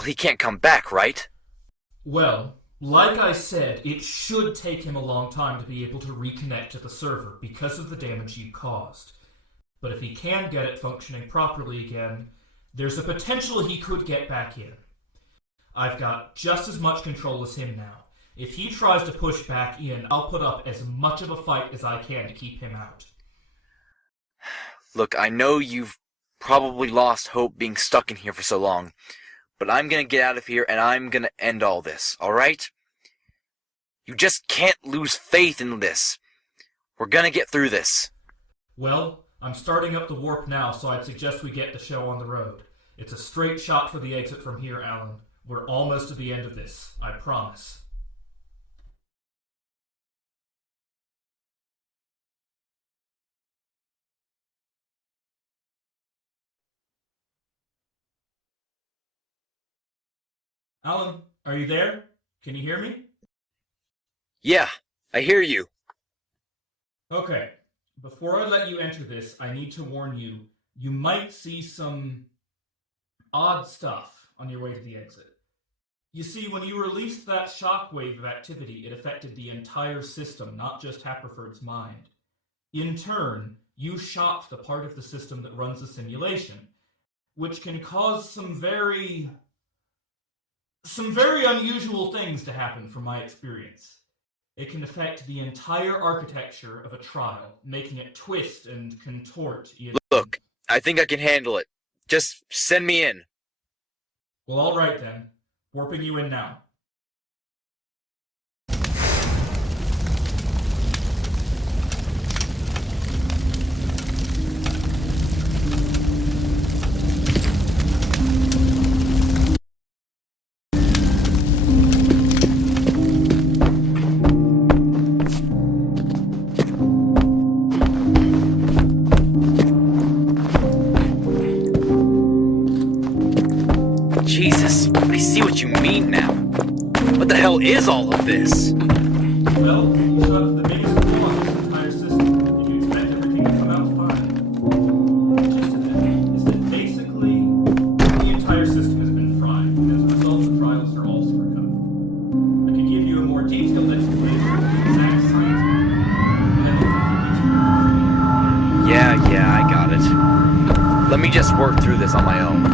he can't come back, right? Well, like I said, it should take him a long time to be able to reconnect to the server because of the damage you caused. But if he can get it functioning properly again, there's a potential he could get back in. I've got just as much control as him now. If he tries to push back in, I'll put up as much of a fight as I can to keep him out. Look, I know you've probably lost hope being stuck in here for so long, but I'm gonna get out of here and I'm gonna end all this, alright? You just can't lose faith in this. We're gonna get through this. Well, I'm starting up the warp now, so I'd suggest we get the show on the road. It's a straight shot for the exit from here, Alan. We're almost at the end of this, I promise. Alan, are you there? Can you hear me? Yeah, I hear you. Okay. Before I let you enter this, I need to warn you, you might see some odd stuff on your way to the exit. You see, when you released that shockwave of activity, it affected the entire system, not just Haverford's mind. In turn, you shocked the part of the system that runs the simulation, which can cause some very unusual things to happen from my experience. It can affect the entire architecture of a trial, making it twist and contort. Look, I think I can handle it. Just send me in. Well, all right then. Warping you in now. Jesus, I see what you mean now. What the hell is all of this? Well, you shot the biggest flaw in this entire system. You expect everything to come out fine. The gist of it is that basically, the entire system has been fried, and as a result, the trials are all screwed up. I can give you a more detailed explanation of the exact science behind it. Yeah, I got it. Let me just work through this on my own.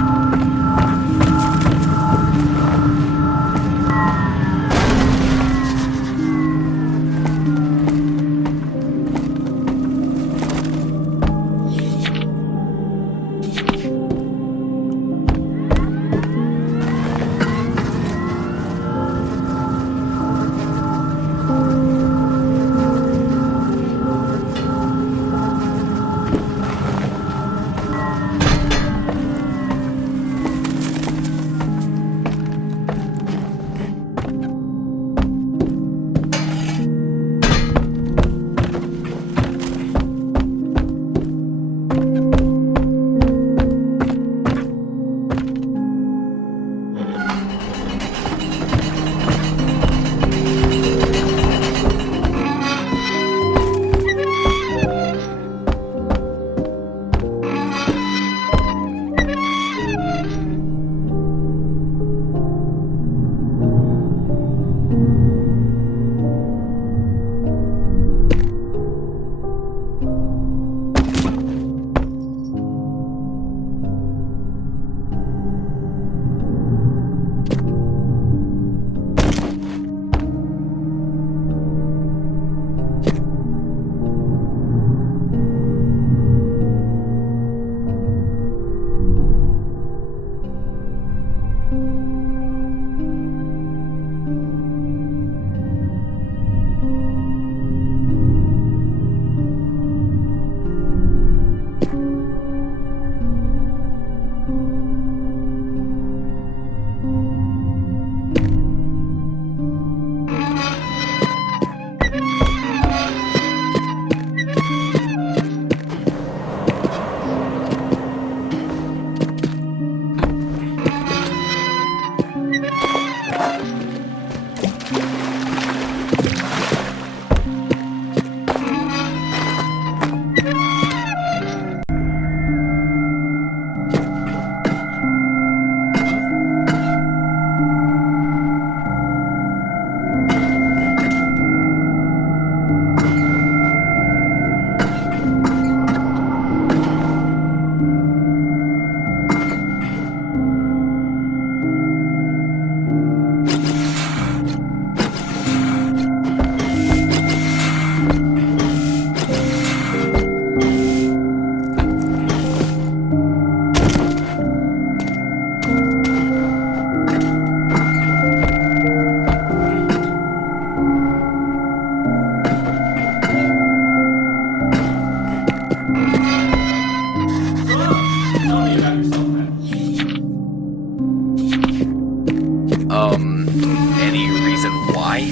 Any reason why?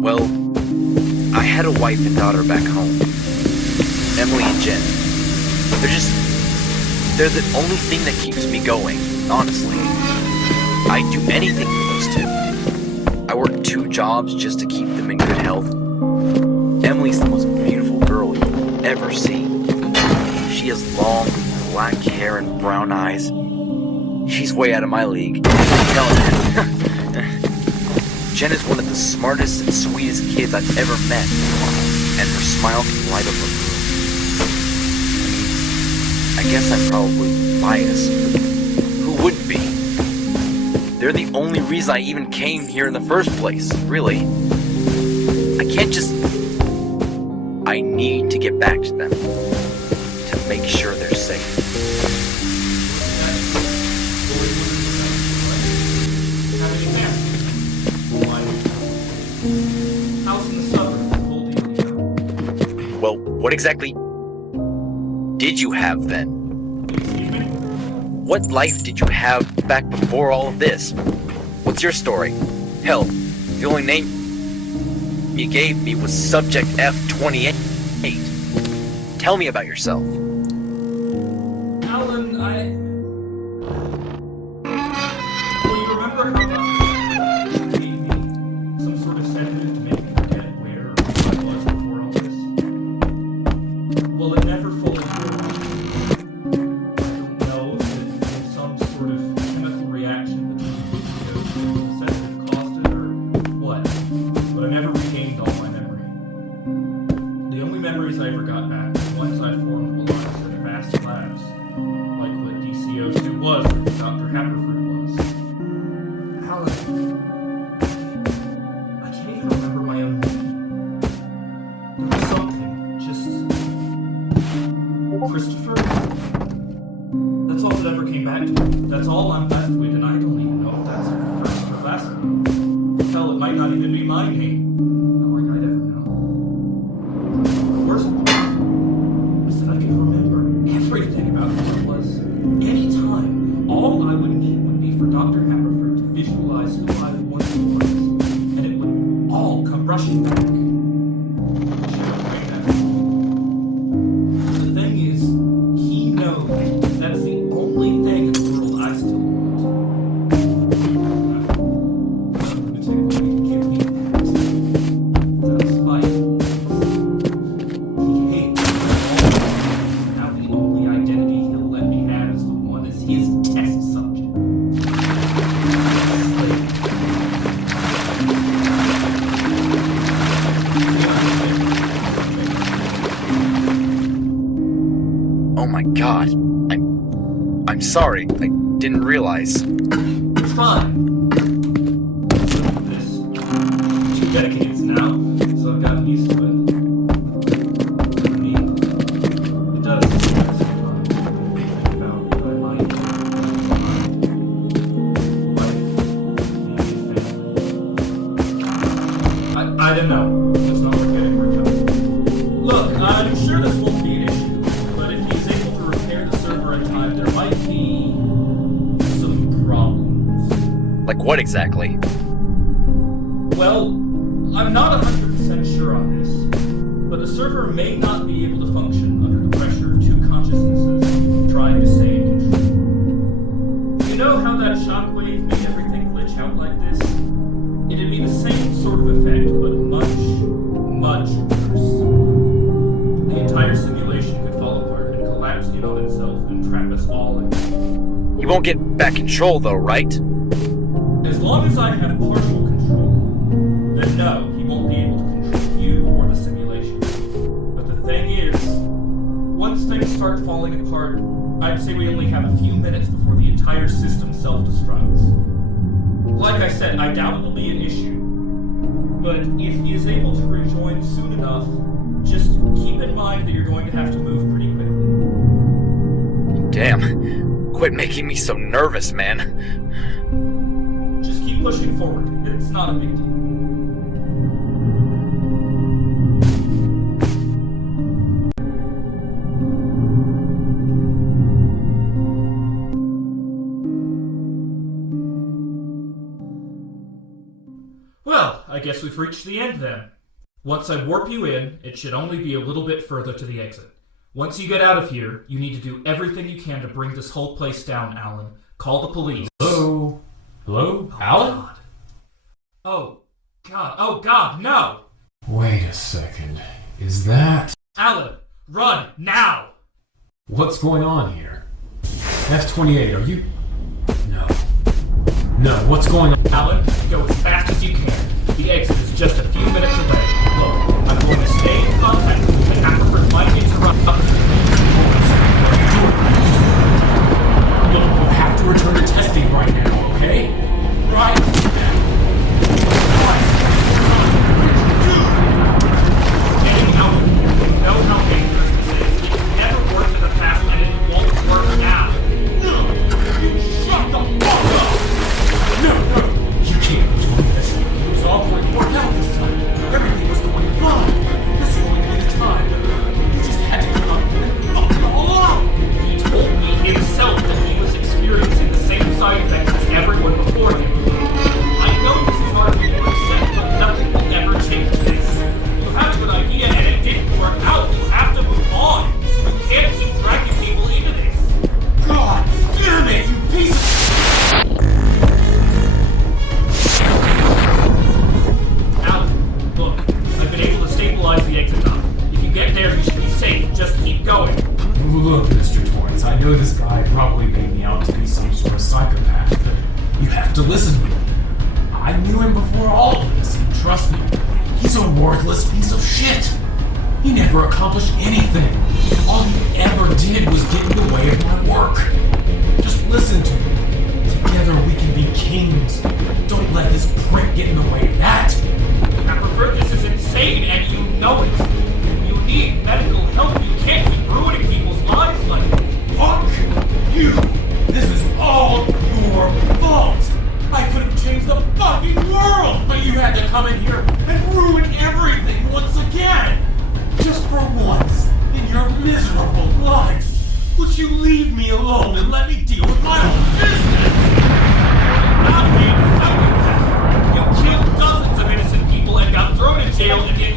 Well, I had a wife and daughter back home. Emily and Jen. They're the only thing that keeps me going, honestly. I'd do anything for those two. I work 2 jobs just to keep them in good health. Emily's the most beautiful girl you'll ever see. She has long, black hair and brown eyes. She's way out of my league. Hell, Jen is one of the smartest and sweetest kids I've ever met, and her smile can light up a room. I guess I'm probably biased, but who wouldn't be? They're the only reason I even came here in the first place, really. I can't just... I need to get back to them, to make sure they're safe. Well, what exactly did you have then? What life did you have back before all of this? What's your story? Hell, the only name you gave me was Subject F28. Tell me about yourself. Alan, well, you remember how you gave me some sort of sedative to make me forget where or who I was before all this? Well, it never fully realized. I don't know if it's some sort of chemical reaction between the sedative caused it or what, but I never regained all my memory. The only memories I ever got back were ones I formed while I was in vast labs, like what DCO2 was or who Dr. Happerford was. Alan, I can't even remember my own name. There was something, just... Christopher? That's all that ever came back to me. That's all I'm left with, and I don't even know if that's first or last name. Hell, it might not even be my name. Not like I'd ever know. The worst part was that I could remember everything about who it was. Anytime, all I would need would be for Dr. Happerford to visualize who I once was, and it would all come rushing back. The thing is, he knows that's the only thing in the world I still want. Nothing particularly can give me that. Out of spite. He hates me all. Now the only identity he'll let me have is the one as his test subject. Oh my god. I'm sorry. I didn't realize. It's fine. This 2 decades decades now, so I've gotten used to it. I mean, it does sometimes think about what I might do. I don't know. It's not worth getting worked up. Look, I'm sure this won't be an issue, but if he's able to repair the server in time, there might be some problems. Like what exactly? Well, I'm not 100% sure on this, but the server may not be able to function under the pressure of two consciousnesses trying to stay in control. You know how that shockwave made everything glitch out like this? It'd be the same sort of effect, but much, much worse. The entire simulation could fall apart and collapse in on itself and trap us all in. You won't get back control though, right? As long as I have partial control, then no, he won't be able to control you or the simulation. But the thing is, once things start falling apart, I'd say we only have a few minutes before the entire system self-destructs. Like I said, I doubt it'll be an issue. But if he is able to rejoin soon enough, just keep in mind that you're going to have to move pretty quickly. Damn. Quit making me so nervous, man. Just keep pushing forward. It's not a big deal. Well, I guess we've reached the end then. Once I warp you in, it should only be a little bit further to the exit. Once you get out of here, you need to do everything you can to bring this whole place down, Alan. Call the police. Hello? Hello? Alan? God. Oh God, no! Wait a second. Is that... Alan, run, now! What's going on here? F-28, are you... No, what's going on? Alan, go as fast as you can. The exit is just a few minutes away. Look, I'm going to stay in contact with you, and afterwards might interrupt us. Look, you have to return to testing right now, okay? Right now. Getting out of here. You know how dangerous this is. It's never worked in the past, and it won't work now. No! You shut the fuck up! No! You can't be doing this. It was all going to work out this time. Everything was going fine. This is going to be the time. You just had to come up and fuck it all up! He told me himself that he was experiencing the same side effects as everyone before him. I know this is hard for you to accept, but nothing will ever change this. You had a good idea and it didn't work out. You have to move on. You can't keep dragging people into this. God damn it, you piece of... Alan, look, I've been able to stabilize the exit dock. If you get there, you should be safe. Just keep going. Look, Mr. Torrance, I know this guy probably made me out to be some sort of psychopath, but you have to listen to me. I knew him before all of this, and trust me, he's a worthless piece of shit. He never accomplished anything. All he ever did was get in the way of my work. Just listen to me. Together we can be kings. Don't let this prick get in the way of that. I prefer this is insane, and you know it. You need medical help. You can't keep ruining people's lives like this. Fuck you! This is all your fault! I could have changed the fucking world, but you had to come in here and ruin everything once again! Just for once in your miserable life, would you leave me alone and let me deal with my own business? Not being a psychopath. You killed dozens of innocent people and got thrown in jail, and yet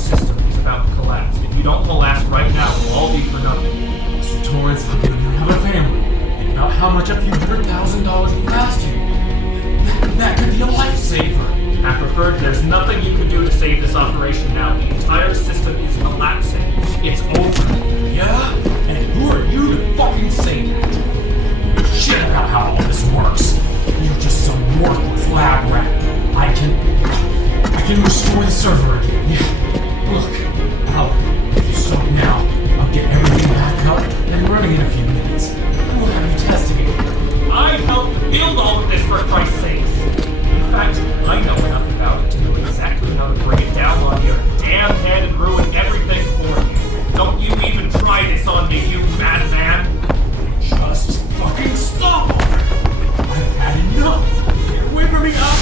system is about to collapse. If you don't collapse right now, it'll all be for nothing. Mr. Torrance, I know you have a family. Think about how much a few $100,000 will cost you. That could be a lifesaver. Preferred, there's nothing you can do to save this operation now. The entire system is collapsing. It's over. Yeah? And who are you to fucking say that? You know shit about how all this works. You're just some worthless lab rat. I can restore the server again. Yeah. Look, if you stop now, I'll get everything back up and running in a few minutes. We'll have you testing it. I helped build all of this, for Christ's sakes. In fact, I know enough about it to know exactly how to bring it down on your damn head and ruin everything for you. Don't you even try this on me, you madman! Just fucking stop! I've had enough! Get away from me now!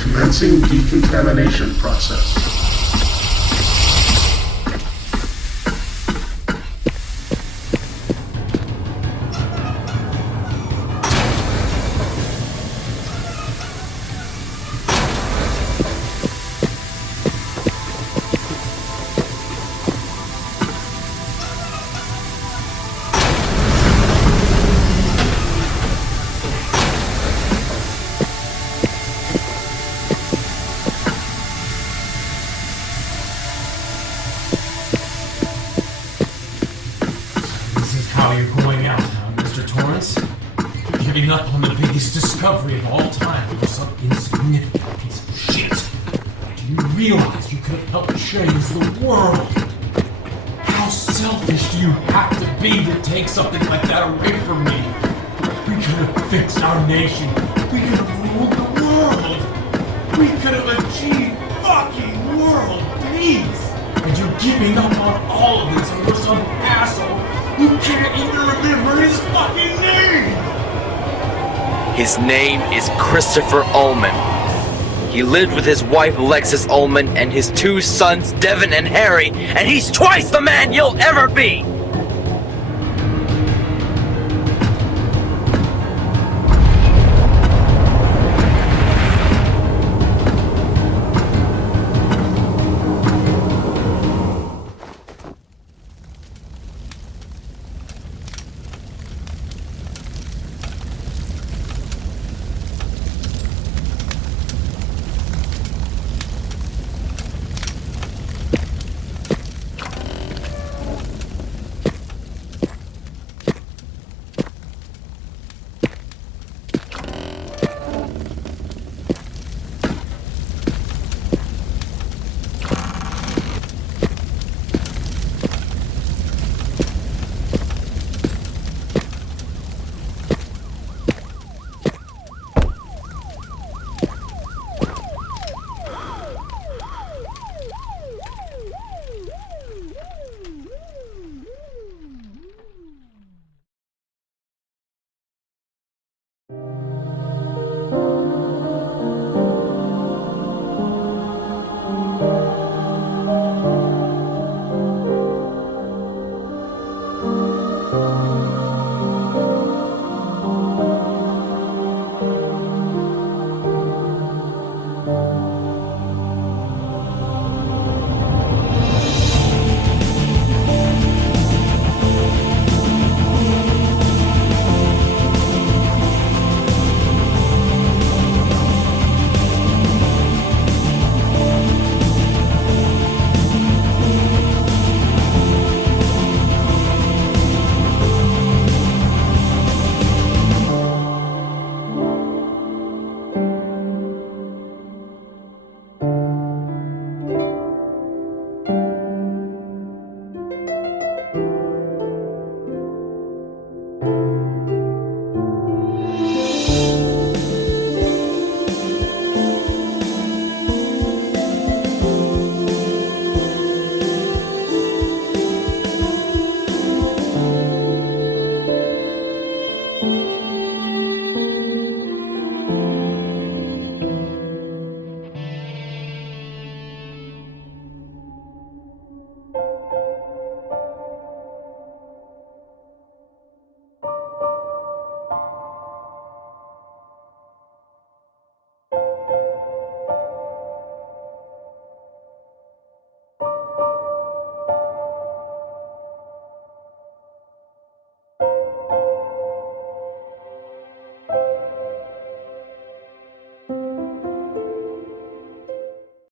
Commencing decontamination process. How you're going out, huh, Mr. Torrance? Giving up on the biggest discovery of all time for some insignificant piece of shit. Do you realize you could have helped change the world? How selfish do you have to be to take something like that away from me? We could have fixed our nation. We could have ruled the world. We could have achieved fucking world peace. And you're giving up on all of this over some asshole who can't even remember his fucking name! His name is Christopher Ullman. He lived with his wife Alexis Ullman and his two sons Devin and Harry, and he's twice the man you'll ever be!